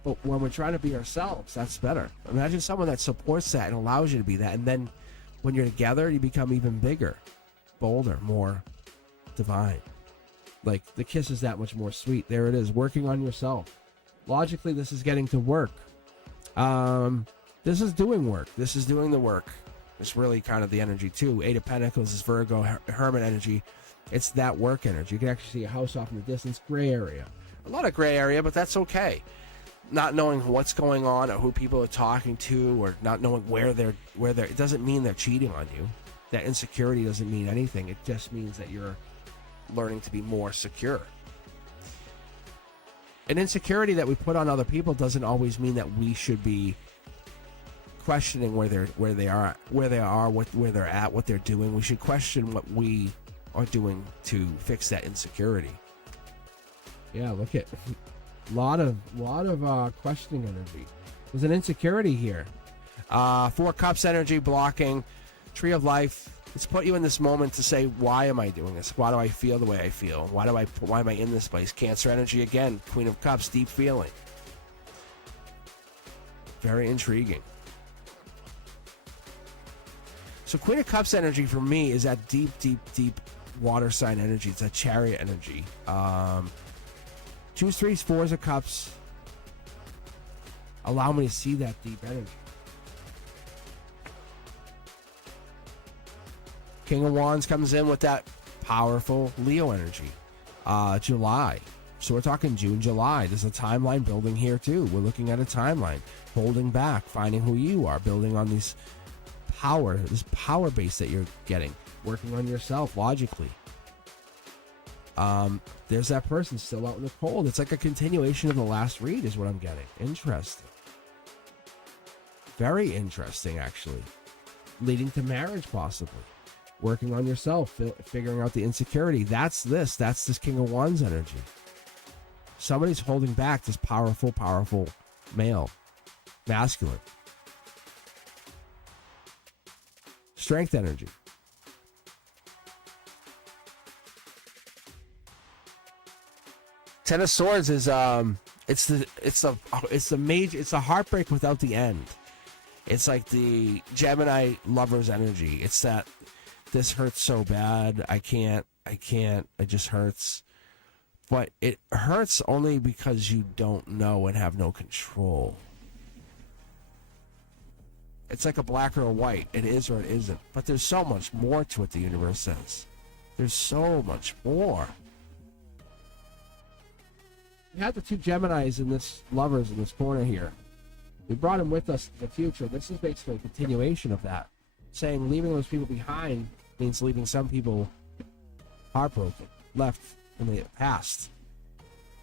But when we're trying to be ourselves, that's better. Imagine someone that supports that and allows you to be that, and then when you're together, you become even bigger, bolder, more divine. Like, the kiss is that much more sweet. There it is, working on yourself. Logically, this is getting to work. This is doing work. This is doing the work. It's really kind of the energy too. Eight of Pentacles is Virgo, Hermit energy. It's that work energy. You can actually see a house off in the distance, gray area. A lot of gray area, but that's okay. Not knowing what's going on or who people are talking to, or not knowing where they're, it doesn't mean they're cheating on you. That insecurity doesn't mean anything. It just means that you're learning to be more secure. An insecurity that we put on other people doesn't always mean that we should be questioning where they are, where they're at, what they're doing. We should question what we are doing to fix that insecurity. Yeah, look at lot of questioning energy. There's an insecurity here. Four Cups energy blocking. Tree of Life. It's put you in this moment to say, why am I doing this? Why do I feel the way I feel? Why am I in this place? Cancer energy again. Queen of Cups, deep feeling. Very intriguing. So Queen of Cups energy for me is that deep water sign energy. It's a Chariot energy. 2s, 3s, 4s of Cups allow me to see that deep energy. King of Wands comes in with that powerful Leo energy. July. So we're talking June, July. There's a timeline building here too. We're looking at a timeline. Holding back, finding who you are, building on this power base that you're getting. Working on yourself logically. There's that person still out in the cold. It's like a continuation of the last read is what I'm getting. Interesting. Very interesting, actually. Leading to marriage, possibly. Working on yourself, figuring out the insecurity. That's this King of Wands energy. Somebody's holding back this powerful male, masculine. Strength energy. Ten of Swords is it's a heartbreak without the end. It's like the Gemini lover's energy. It's that this hurts so bad. I can't. It just hurts. But it hurts only because you don't know and have no control. It's like a black or a white. It is or it isn't. But there's so much more to it, the universe says. There's so much more. We have the two Geminis in this lovers in this corner here. We brought them with us to the future. This is basically a continuation of that. Saying leaving those people behind means leaving some people heartbroken, left in the past.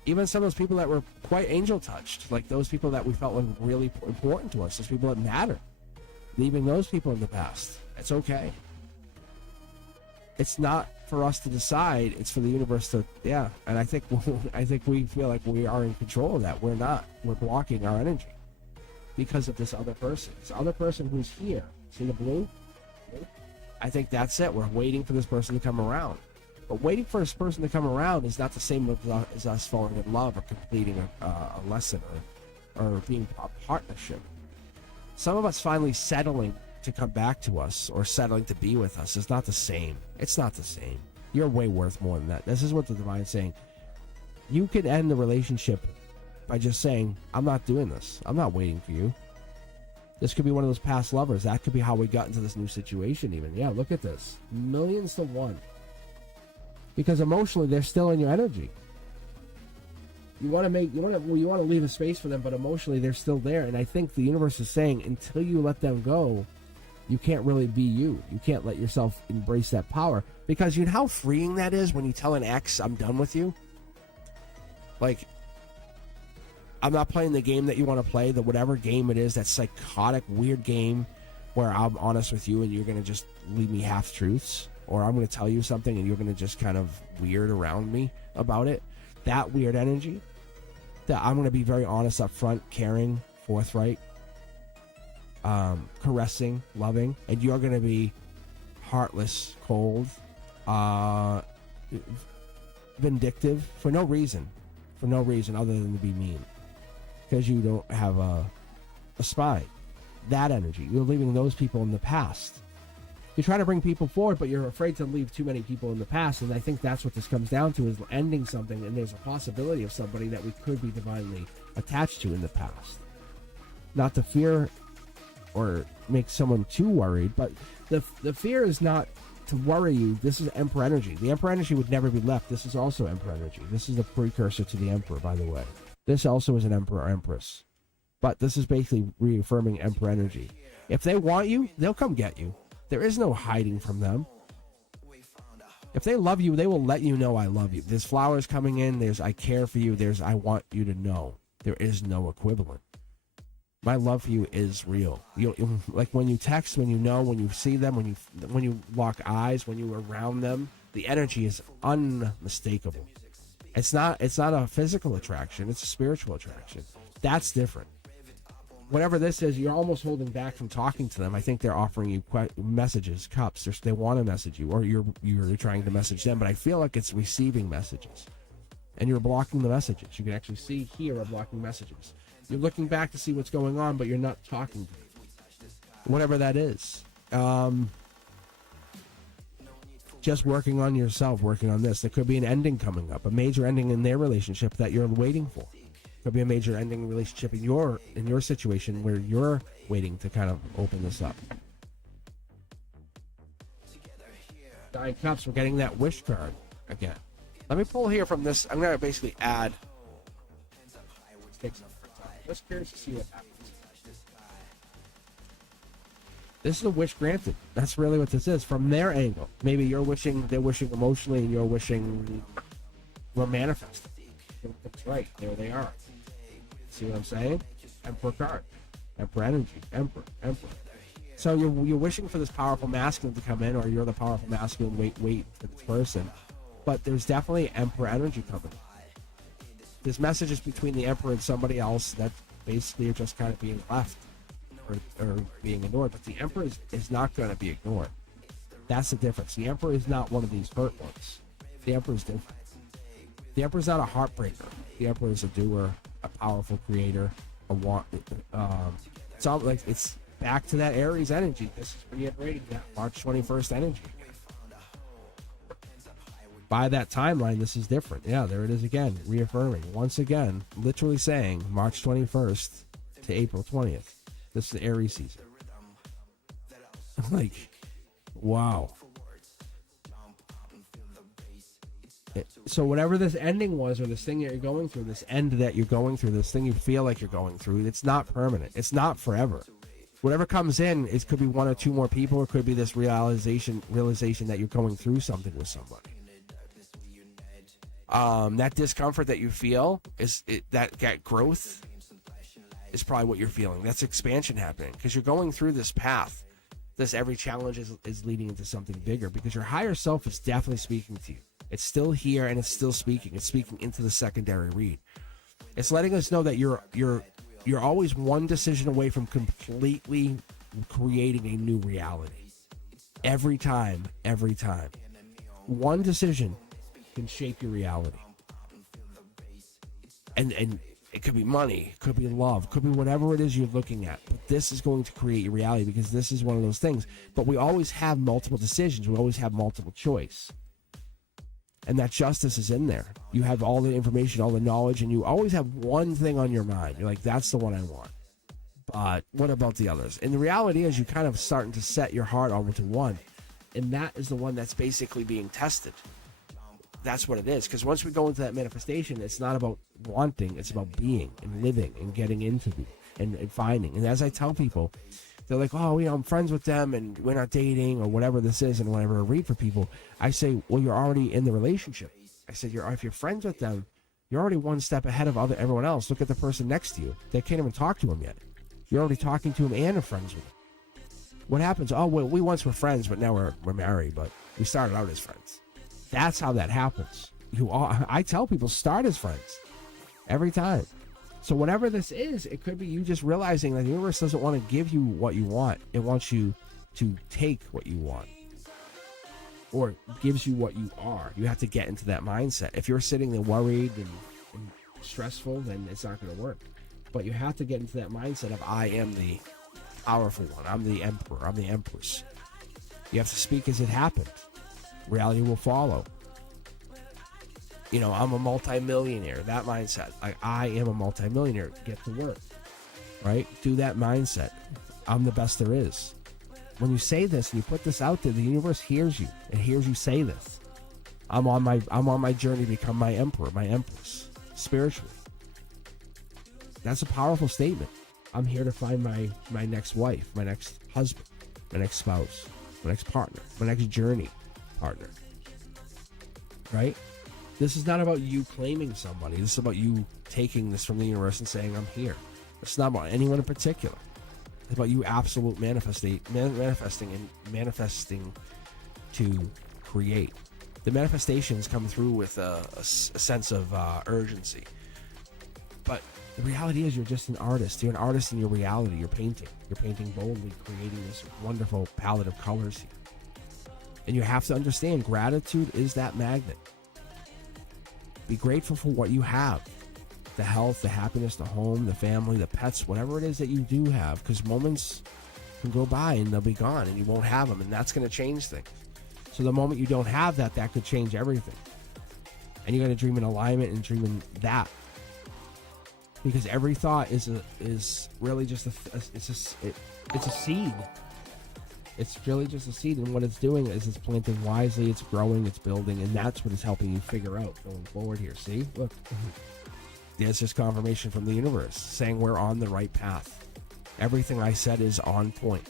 Even some of those people that were quite angel touched, like those people that we felt were really important to us, those people that matter. Leaving those people in the past. It's okay. It's not for us to decide. It's for the universe to, yeah. And I think we feel like we are in control of that. We're not. We're blocking our energy because of this other person. This other person who's here. See the blue? I think that's it. We're waiting for this person to come around. But waiting for this person to come around is not the same as us falling in love or completing a lesson or being a partnership. Some of us finally settling to come back to us or settling to be with us is not the same. It's not the same. You're way worth more than that. This is what the Divine's saying. You can end the relationship by just saying, I'm not doing this. I'm not waiting for you. This could be one of those past lovers. That could be how we got into this new situation even. Yeah, look at this. Millions to one. Because emotionally, they're still in your energy. You want to leave a space for them, but emotionally, they're still there. And I think the universe is saying, until you let them go, you can't really be you. You can't let yourself embrace that power. Because you know how freeing that is when you tell an ex, I'm done with you? Like, I'm not playing the game that you want to play, the whatever game it is, that psychotic, weird game where I'm honest with you and you're going to just leave me half-truths. Or I'm going to tell you something and you're going to just kind of weird around me about it. That weird energy. That I'm going to be very honest up front, caring, forthright, caressing, loving. And you're going to be heartless, cold, vindictive for no reason. For no reason other than to be mean. Because you don't have a spy. That energy. You're leaving those people in the past. You try to bring people forward, but you're afraid to leave too many people in the past. And I think that's what this comes down to, is ending something, and there's a possibility of somebody that we could be divinely attached to in the past. Not to fear or make someone too worried, but the fear is not to worry you. This is Emperor energy. The Emperor energy would never be left. This is also Emperor energy. This is the precursor to the Emperor, by the way. This also is an Emperor or Empress. But this is basically reaffirming Emperor energy. If they want you, they'll come get you. There is no hiding from them. If they love you, they will let you know I love you. There's flowers coming in. There's I care for you. There's I want you to know. There is no equivalent. My love for you is real. Like when you text, when you know, when you see them, when you lock eyes, when you're around them, the energy is unmistakable. It's not a physical attraction. It's a spiritual attraction. That's different. Whatever this is, you're almost holding back from talking to them. I think they're offering you messages, cups. They want to message you, or you're trying to message them. But I feel like it's receiving messages, and you're blocking the messages. You can actually see here are blocking messages. You're looking back to see what's going on, but you're not talking to them. Whatever that is. Just working on yourself, working on this. There could be an ending coming up, a major ending in their relationship that you're waiting for. Could be a major ending relationship in your situation where you're waiting to kind of open this up. Nine Cups, we're getting that wish card again. Let me pull here from this. I'm going to basically add. Just curious to see what happens. This is a wish granted. That's really what this is from their angle. Maybe you're wishing, they're wishing emotionally, and you're wishing we're manifesting. That's right. There they are. See what I'm saying? Emperor card. Emperor energy. Emperor. So you're wishing for this powerful masculine to come in, or you're the powerful masculine, wait for this person. But there's definitely Emperor energy coming. There's messages between the Emperor and somebody else that basically are just kind of being left or being ignored. But the Emperor is not going to be ignored. That's the difference. The Emperor is not one of these hurt ones. The Emperor is different. The Emperor is not a heartbreaker. The Emperor is a doer, a powerful creator, it's all like it's back to that Aries energy. This is reiterating that March 21st energy. By that timeline, this is different. Yeah, there it is again, reaffirming once again, literally saying March 21st to April 20th. This is the Aries season. Like, wow. So whatever this ending was, or this thing that you're going through, this end that you're going through, this thing you feel like you're going through, it's not permanent. It's not forever. Whatever comes in, it could be one or two more people, or it could be this realization that you're going through something with somebody. That discomfort that you feel that growth is probably what you're feeling. That's expansion happening because you're going through this path. Every challenge is leading into something bigger because your higher self is definitely speaking to you. It's still here and it's still speaking. It's speaking into the secondary read. It's letting us know that you're always one decision away from completely creating a new reality. Every time. One decision can shape your reality. And it could be money, could be love, could be whatever it is you're looking at. But this is going to create your reality because this is one of those things. But we always have multiple decisions. We always have multiple choice. And that justice is in there. You have all the information, all the knowledge, and you always have one thing on your mind. You're like, that's the one I want. But what about the others? And the reality is you kind of starting to set your heart over to one. And that is the one that's basically being tested. That's what it is. Because once we go into that manifestation, it's not about wanting. It's about being and living and getting into the and finding. And as I tell people, they're like, oh, I'm friends with them and we're not dating or whatever this is. And whenever I read for people, I say, well, you're already in the relationship. I said, if you're friends with them, you're already one step ahead of everyone else. Look at the person next to you. They can't even talk to him yet. You're already talking to him and are friends with him. What happens? Oh, well, we once were friends, but now we're married, but we started out as friends. That's how that happens. I tell people, start as friends every time. So whatever this is, it could be you just realizing that the universe doesn't want to give you what you want. It wants you to take what you want, or gives you what you are. You have to get into that mindset. If you're sitting there worried and stressful, then it's not going to work. But you have to get into that mindset of I am the powerful one. I'm the emperor. I'm the empress. You have to speak as it happened. Reality will follow. I'm a multimillionaire. That mindset. I am a multimillionaire. Get to work. Right? Do that mindset. I'm the best there is. When you say this and you put this out there, the universe hears you. It hears you say this. I'm on my journey to become my emperor, my empress, spiritually. That's a powerful statement. I'm here to find my next wife, my next husband, my next spouse, my next partner, my next journey partner. Right? This is not about you claiming somebody. This is about you taking this from the universe and saying, I'm here. It's not about anyone in particular. It's about you absolute manifesting and manifesting to create. The manifestations come through with a sense of urgency. But the reality is you're just an artist. You're an artist in your reality. You're painting. You're painting boldly, creating this wonderful palette of colors here. And you have to understand, gratitude is that magnet. Be grateful for what you have. The health, the happiness, the home, the family, the pets, whatever it is that you do have. Because moments can go by and they'll be gone and you won't have them. And that's going to change things. So the moment you don't have that, that could change everything. And you got to dream in alignment and dream in that. Because every thought is really just it's a seed. It's really just a seed, and what it's doing is it's planting wisely, it's growing, it's building, and that's what it's helping you figure out going forward here. See, look, there's just confirmation from the universe saying we're on the right path. Everything I said is on point.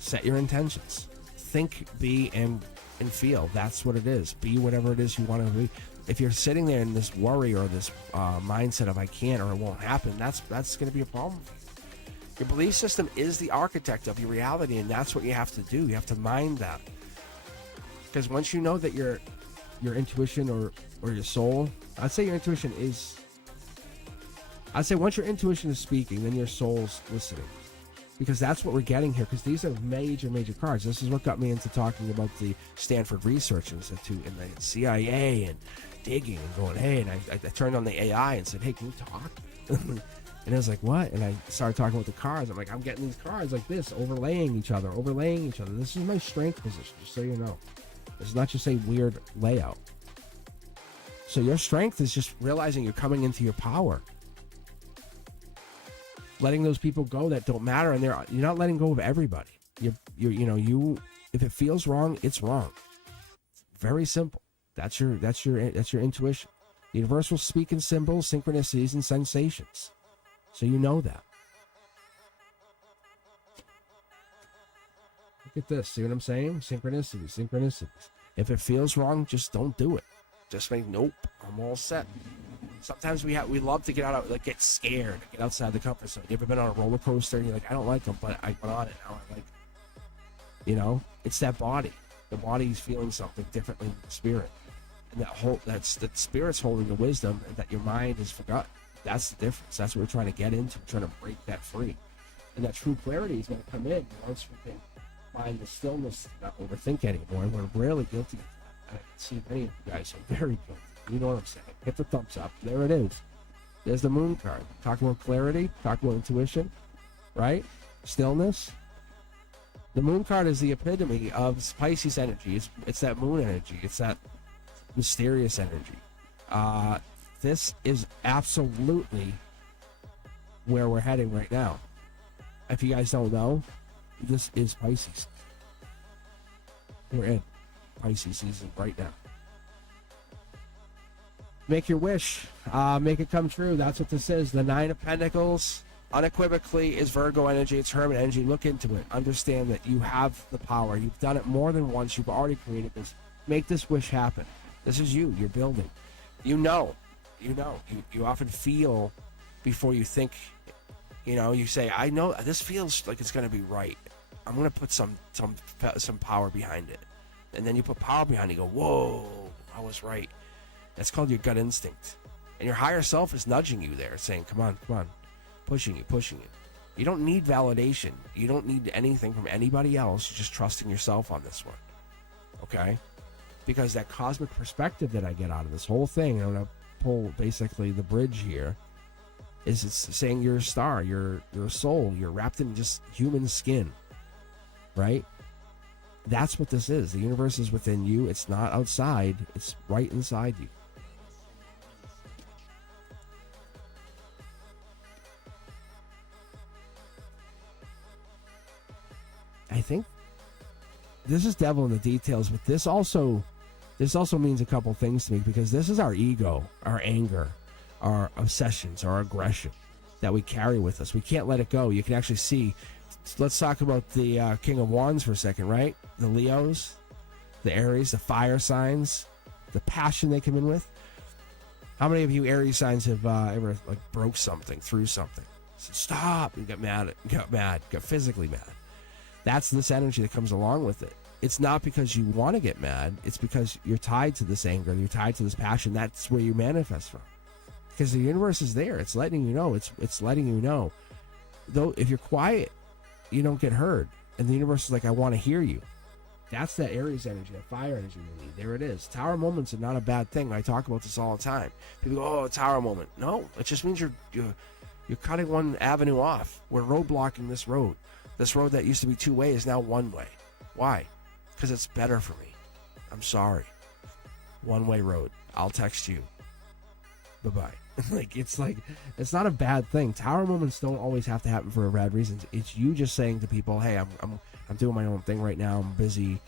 Set your intentions. Think, be, and feel. That's what it is. Be whatever it is you want to be. If you're sitting there in this worry or this mindset of I can't or it won't happen, that's going to be a problem for you. Your belief system is the architect of your reality, and that's what you have to do. You have to mind that. Because once you know that your intuition or your soul, I'd say once your intuition is speaking, then your soul's listening. Because that's what we're getting here, because these are major cards. This is what got me into talking about the Stanford Research Institute and the CIA and digging and going, hey, and I turned on the AI and said, hey, can we talk? And I was like, what? And I started talking about the cards. I'm like, I'm getting these cards like this, overlaying each other. This is my strength position, just so you know. This is not just a weird layout. So your strength is just realizing you're coming into your power. Letting those people go that don't matter, and you're not letting go of everybody. If it feels wrong, it's wrong. Very simple. That's your intuition. The universe will speak in symbols, synchronicities, and sensations. So you know that. Look at this. See what I'm saying? Synchronicities. If it feels wrong, just don't do it. Just say, nope, I'm all set. Sometimes we love to get scared, get outside the comfort zone. You ever been on a roller coaster and you're like, I don't like them, but I went on it. Now I like it. It's that body. The body's feeling something differently than the spirit. And that spirit's holding the wisdom that your mind has forgotten. That's the difference. That's what we're trying to get into. We're trying to break that free. And that true clarity is going to come in once we can find the stillness, not overthink anymore. And we're rarely guilty of that. I can see many of you guys are very guilty. You know what I'm saying? Hit the thumbs up. There it is. There's the moon card. Talk about clarity. Talk about intuition. Right? Stillness. The moon card is the epitome of Pisces energy. It's that moon energy. It's that mysterious energy. This is absolutely where we're heading right now. If you guys don't know, this is Pisces. We're in Pisces season right now. Make your wish. Make it come true. That's what this is. The Nine of Pentacles unequivocally is Virgo energy. It's Hermit energy. Look into it. Understand that you have the power. You've done it more than once. You've already created this. Make this wish happen. This is you. You're building. You often feel before you think. You say, I know this feels like it's going to be right. I'm going to put some power behind it. And then you put power behind it. You go, whoa, I was right. That's called your gut instinct. And your higher self is nudging you there, saying, come on, pushing you. You don't need validation. You don't need anything from anybody else. You're just trusting yourself on this one. Okay? Because that cosmic perspective that I get out of this whole thing, I'm going to pull basically the bridge here. Is it's saying you're a star, you're a soul, you're wrapped in just human skin, right? That's what this is. The universe is within you. It's not outside. It's right inside you. I think this is devil in the details, but this also means a couple things to me, because this is our ego, our anger, our obsessions, our aggression that we carry with us. We can't let it go. You can actually see. Let's talk about the King of Wands for a second, right? The Leos, the Aries, the fire signs, the passion they come in with. How many of you Aries signs have ever like broke something, through something? Said, stop, and got physically mad. That's this energy that comes along with it. It's not because you want to get mad. It's because you're tied to this anger. You're tied to this passion. That's where you manifest from. Because the universe is there. It's letting you know. It's letting you know. Though if you're quiet, you don't get heard. And the universe is like, I want to hear you. That's that Aries energy, that fire energy we need. There it is. Tower moments are not a bad thing. I talk about this all the time. People go, oh, a tower moment. No, it just means you're cutting one avenue off. We're roadblocking this road. This road that used to be two way is now one way. Why? Because it's better for me. I'm sorry. One way road. I'll text you. Bye-bye. It's not a bad thing. Tower moments don't always have to happen for bad reasons. It's you just saying to people, hey, I'm doing my own thing right now. I'm busy.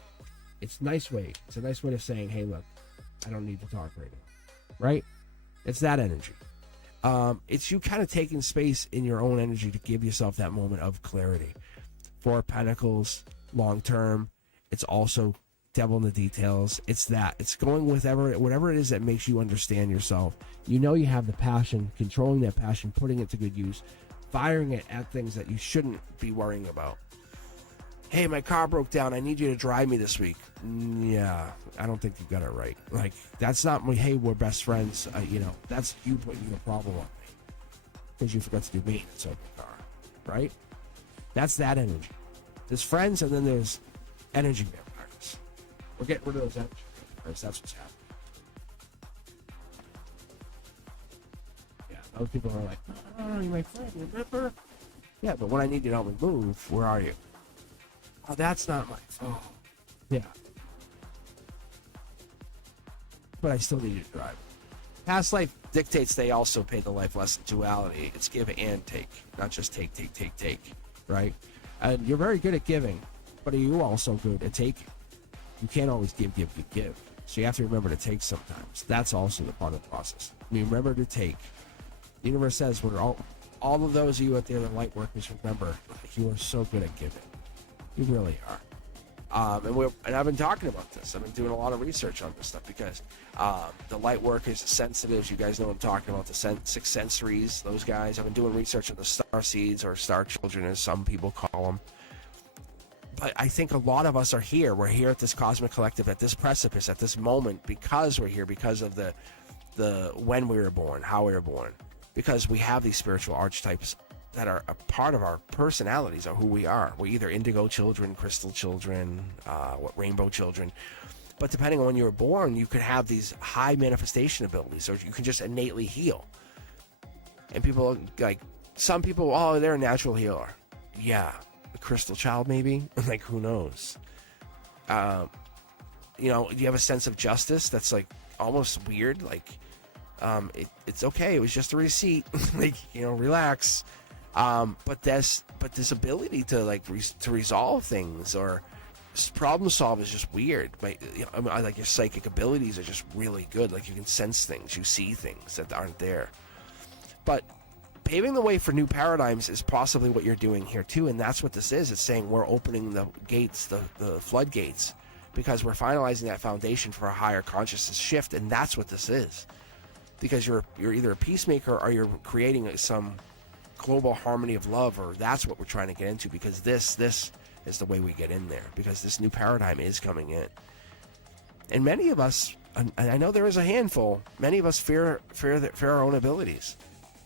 It's a nice way. It's a nice way of saying, hey, look, I don't need to talk right now. Right? It's that energy. It's you kind of taking space in your own energy to give yourself that moment of clarity. Four of Pentacles, long term. It's also devil in the details. It's that. It's going with whatever it is that makes you understand yourself. You know you have the passion, controlling that passion, putting it to good use, firing it at things that you shouldn't be worrying about. Hey, my car broke down. I need you to drive me this week. Yeah, I don't think you got it right. Like, that's not me. Hey, we're best friends. That's you putting your problem on me because you forgot to do maintenance on your car, right? That's that energy. There's friends, and then there's energy vampires. We're getting rid of those energy vampires. That's what's happening. Yeah, those people are like, oh, you're my friend, remember? Yeah, but when I need you to help me move, where are you? Oh, that's not my fault. Yeah. But I still need you to drive. Past life dictates they also pay the life lesson duality. It's give and take, not just take, right? And you're very good at giving, but are you also good at taking? You can't always give. So you have to remember to take sometimes. That's also the part of the process. Remember to take. The universe says we're all of those of you out there, the light workers, remember, you are so good at giving. You really are. And I've been talking about this. I've been doing a lot of research on this stuff because the light workers, the sensitives, you guys know what I'm talking about, the six sensories, those guys. I've been doing research on the star seeds, or star children as some people call them. But I think a lot of us are here. We're here at this cosmic collective, at this precipice, at this moment, because we're here, because of the when we were born, how we were born, because we have these spiritual archetypes that are a part of our personalities, or who we are. We're either indigo children, crystal children, rainbow children. But depending on when you were born, you could have these high manifestation abilities, or you can just innately heal. And people, like, some people, oh, they're a natural healer. Yeah. A crystal child, maybe? Like, who knows? Do you have a sense of justice that's, like, almost weird? Like, it's okay. It was just a receipt. Like, relax. But this ability to to resolve things or problem solve is just weird. Like your psychic abilities are just really good. Like, you can sense things, you see things that aren't there. But paving the way for new paradigms is possibly what you're doing here too, and that's what this is. It's saying we're opening the gates, the floodgates, because we're finalizing that foundation for a higher consciousness shift, and that's what this is. Because you're either a peacemaker or you're creating some global harmony of love, or that's what we're trying to get into, because this is the way we get in there, because this new paradigm is coming in. And many of us, and I know there is a handful, many of us fear our own abilities,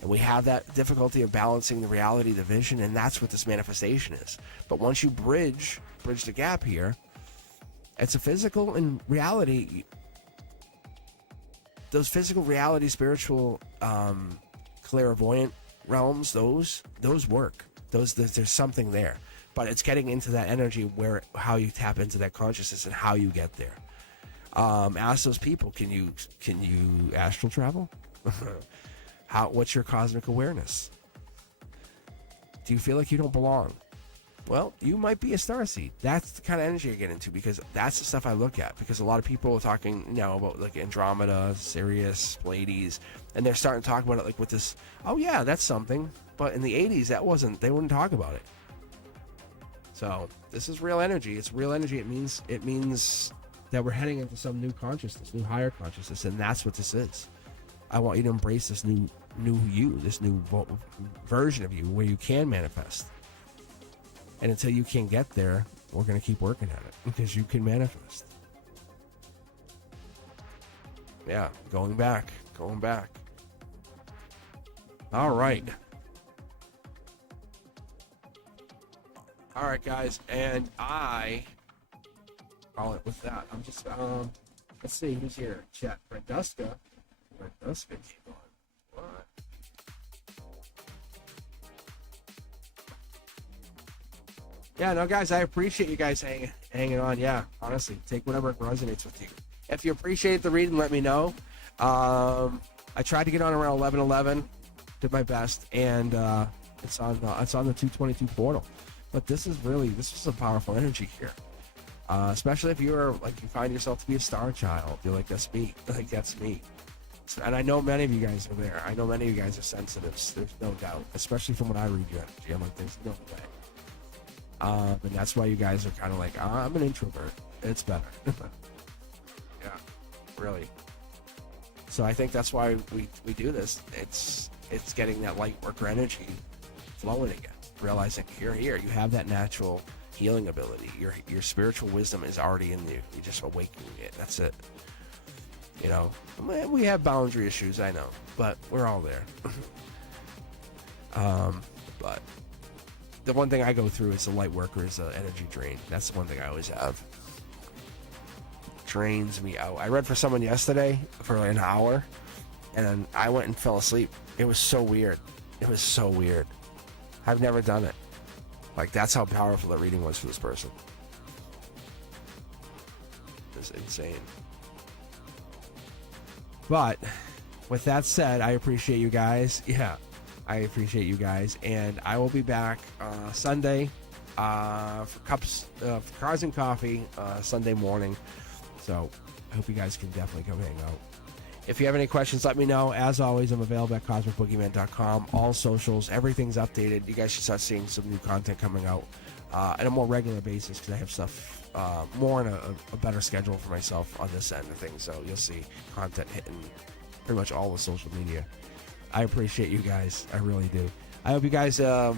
and we have that difficulty of balancing the reality, the vision, and that's what this manifestation is. But once you bridge the gap here, it's a physical and reality. Those physical reality, spiritual, clairvoyant realms, those work. There's something there, but it's getting into that energy where how you tap into that consciousness and how you get there. Ask those people, can you astral travel? What's your cosmic awareness? Do you feel like you don't belong? Well, you might be a starseed. That's the kind of energy I get into, because that's the stuff I look at. Because a lot of people are talking now about like Andromeda, Sirius, Pleiades, and they're starting to talk about it like with this, oh yeah, that's something. But in the 80s, they wouldn't talk about it. So this is real energy. It's real energy. It means that we're heading into some new consciousness, new higher consciousness, and that's what this is. I want you to embrace this new you, this new version of you where you can manifest. And until you can get there, we're going to keep working at it, because you can manifest. Yeah, going back. All right. All right, guys, and with that, I'm just let's see who's here. Chat. Reduska came on. What? Yeah, no, guys, I appreciate you guys hanging on. Yeah, honestly, take whatever resonates with you. If you appreciate the reading, let me know. I tried to get on around 11:11, did my best, and it's on the 222 portal. But this is a powerful energy here, especially if you find yourself to be a star child. You're like, that's me, that's me. And I know many of you guys are there. I know many of you guys are sensitives. There's no doubt, especially from when I read your energy. I'm like, there's no way. And that's why you guys are kind of like, I'm an introvert. It's better. Yeah, really. So I think that's why we do this. It's getting that light worker energy flowing again. Realizing you're here. You have that natural healing ability. Your spiritual wisdom is already in you. You're just awakening it. That's it. You know, we have boundary issues, I know, but we're all there. But the one thing I go through is the light worker is an energy drain. That's the one thing I always have. Drains me out. I read for someone yesterday for an hour, and then I went and fell asleep. It was so weird. I've never done it. Like, that's how powerful that reading was for this person. It's insane. But with that said, I appreciate you guys. Yeah, I appreciate you guys, and I will be back Sunday for Cars and Coffee Sunday morning. So I hope you guys can definitely come hang out. If you have any questions, let me know. As always, I'm available at cosmicboogeyman.com. All socials, everything's updated. You guys should start seeing some new content coming out on a more regular basis, because I have stuff more on a better schedule for myself on this end of things. So you'll see content hitting pretty much all the social media. I appreciate you guys. I really do. I hope you guys have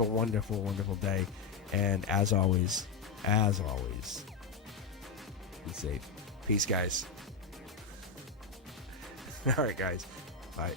a wonderful, wonderful day. And as always, be safe. Peace, guys. All right, guys. Bye.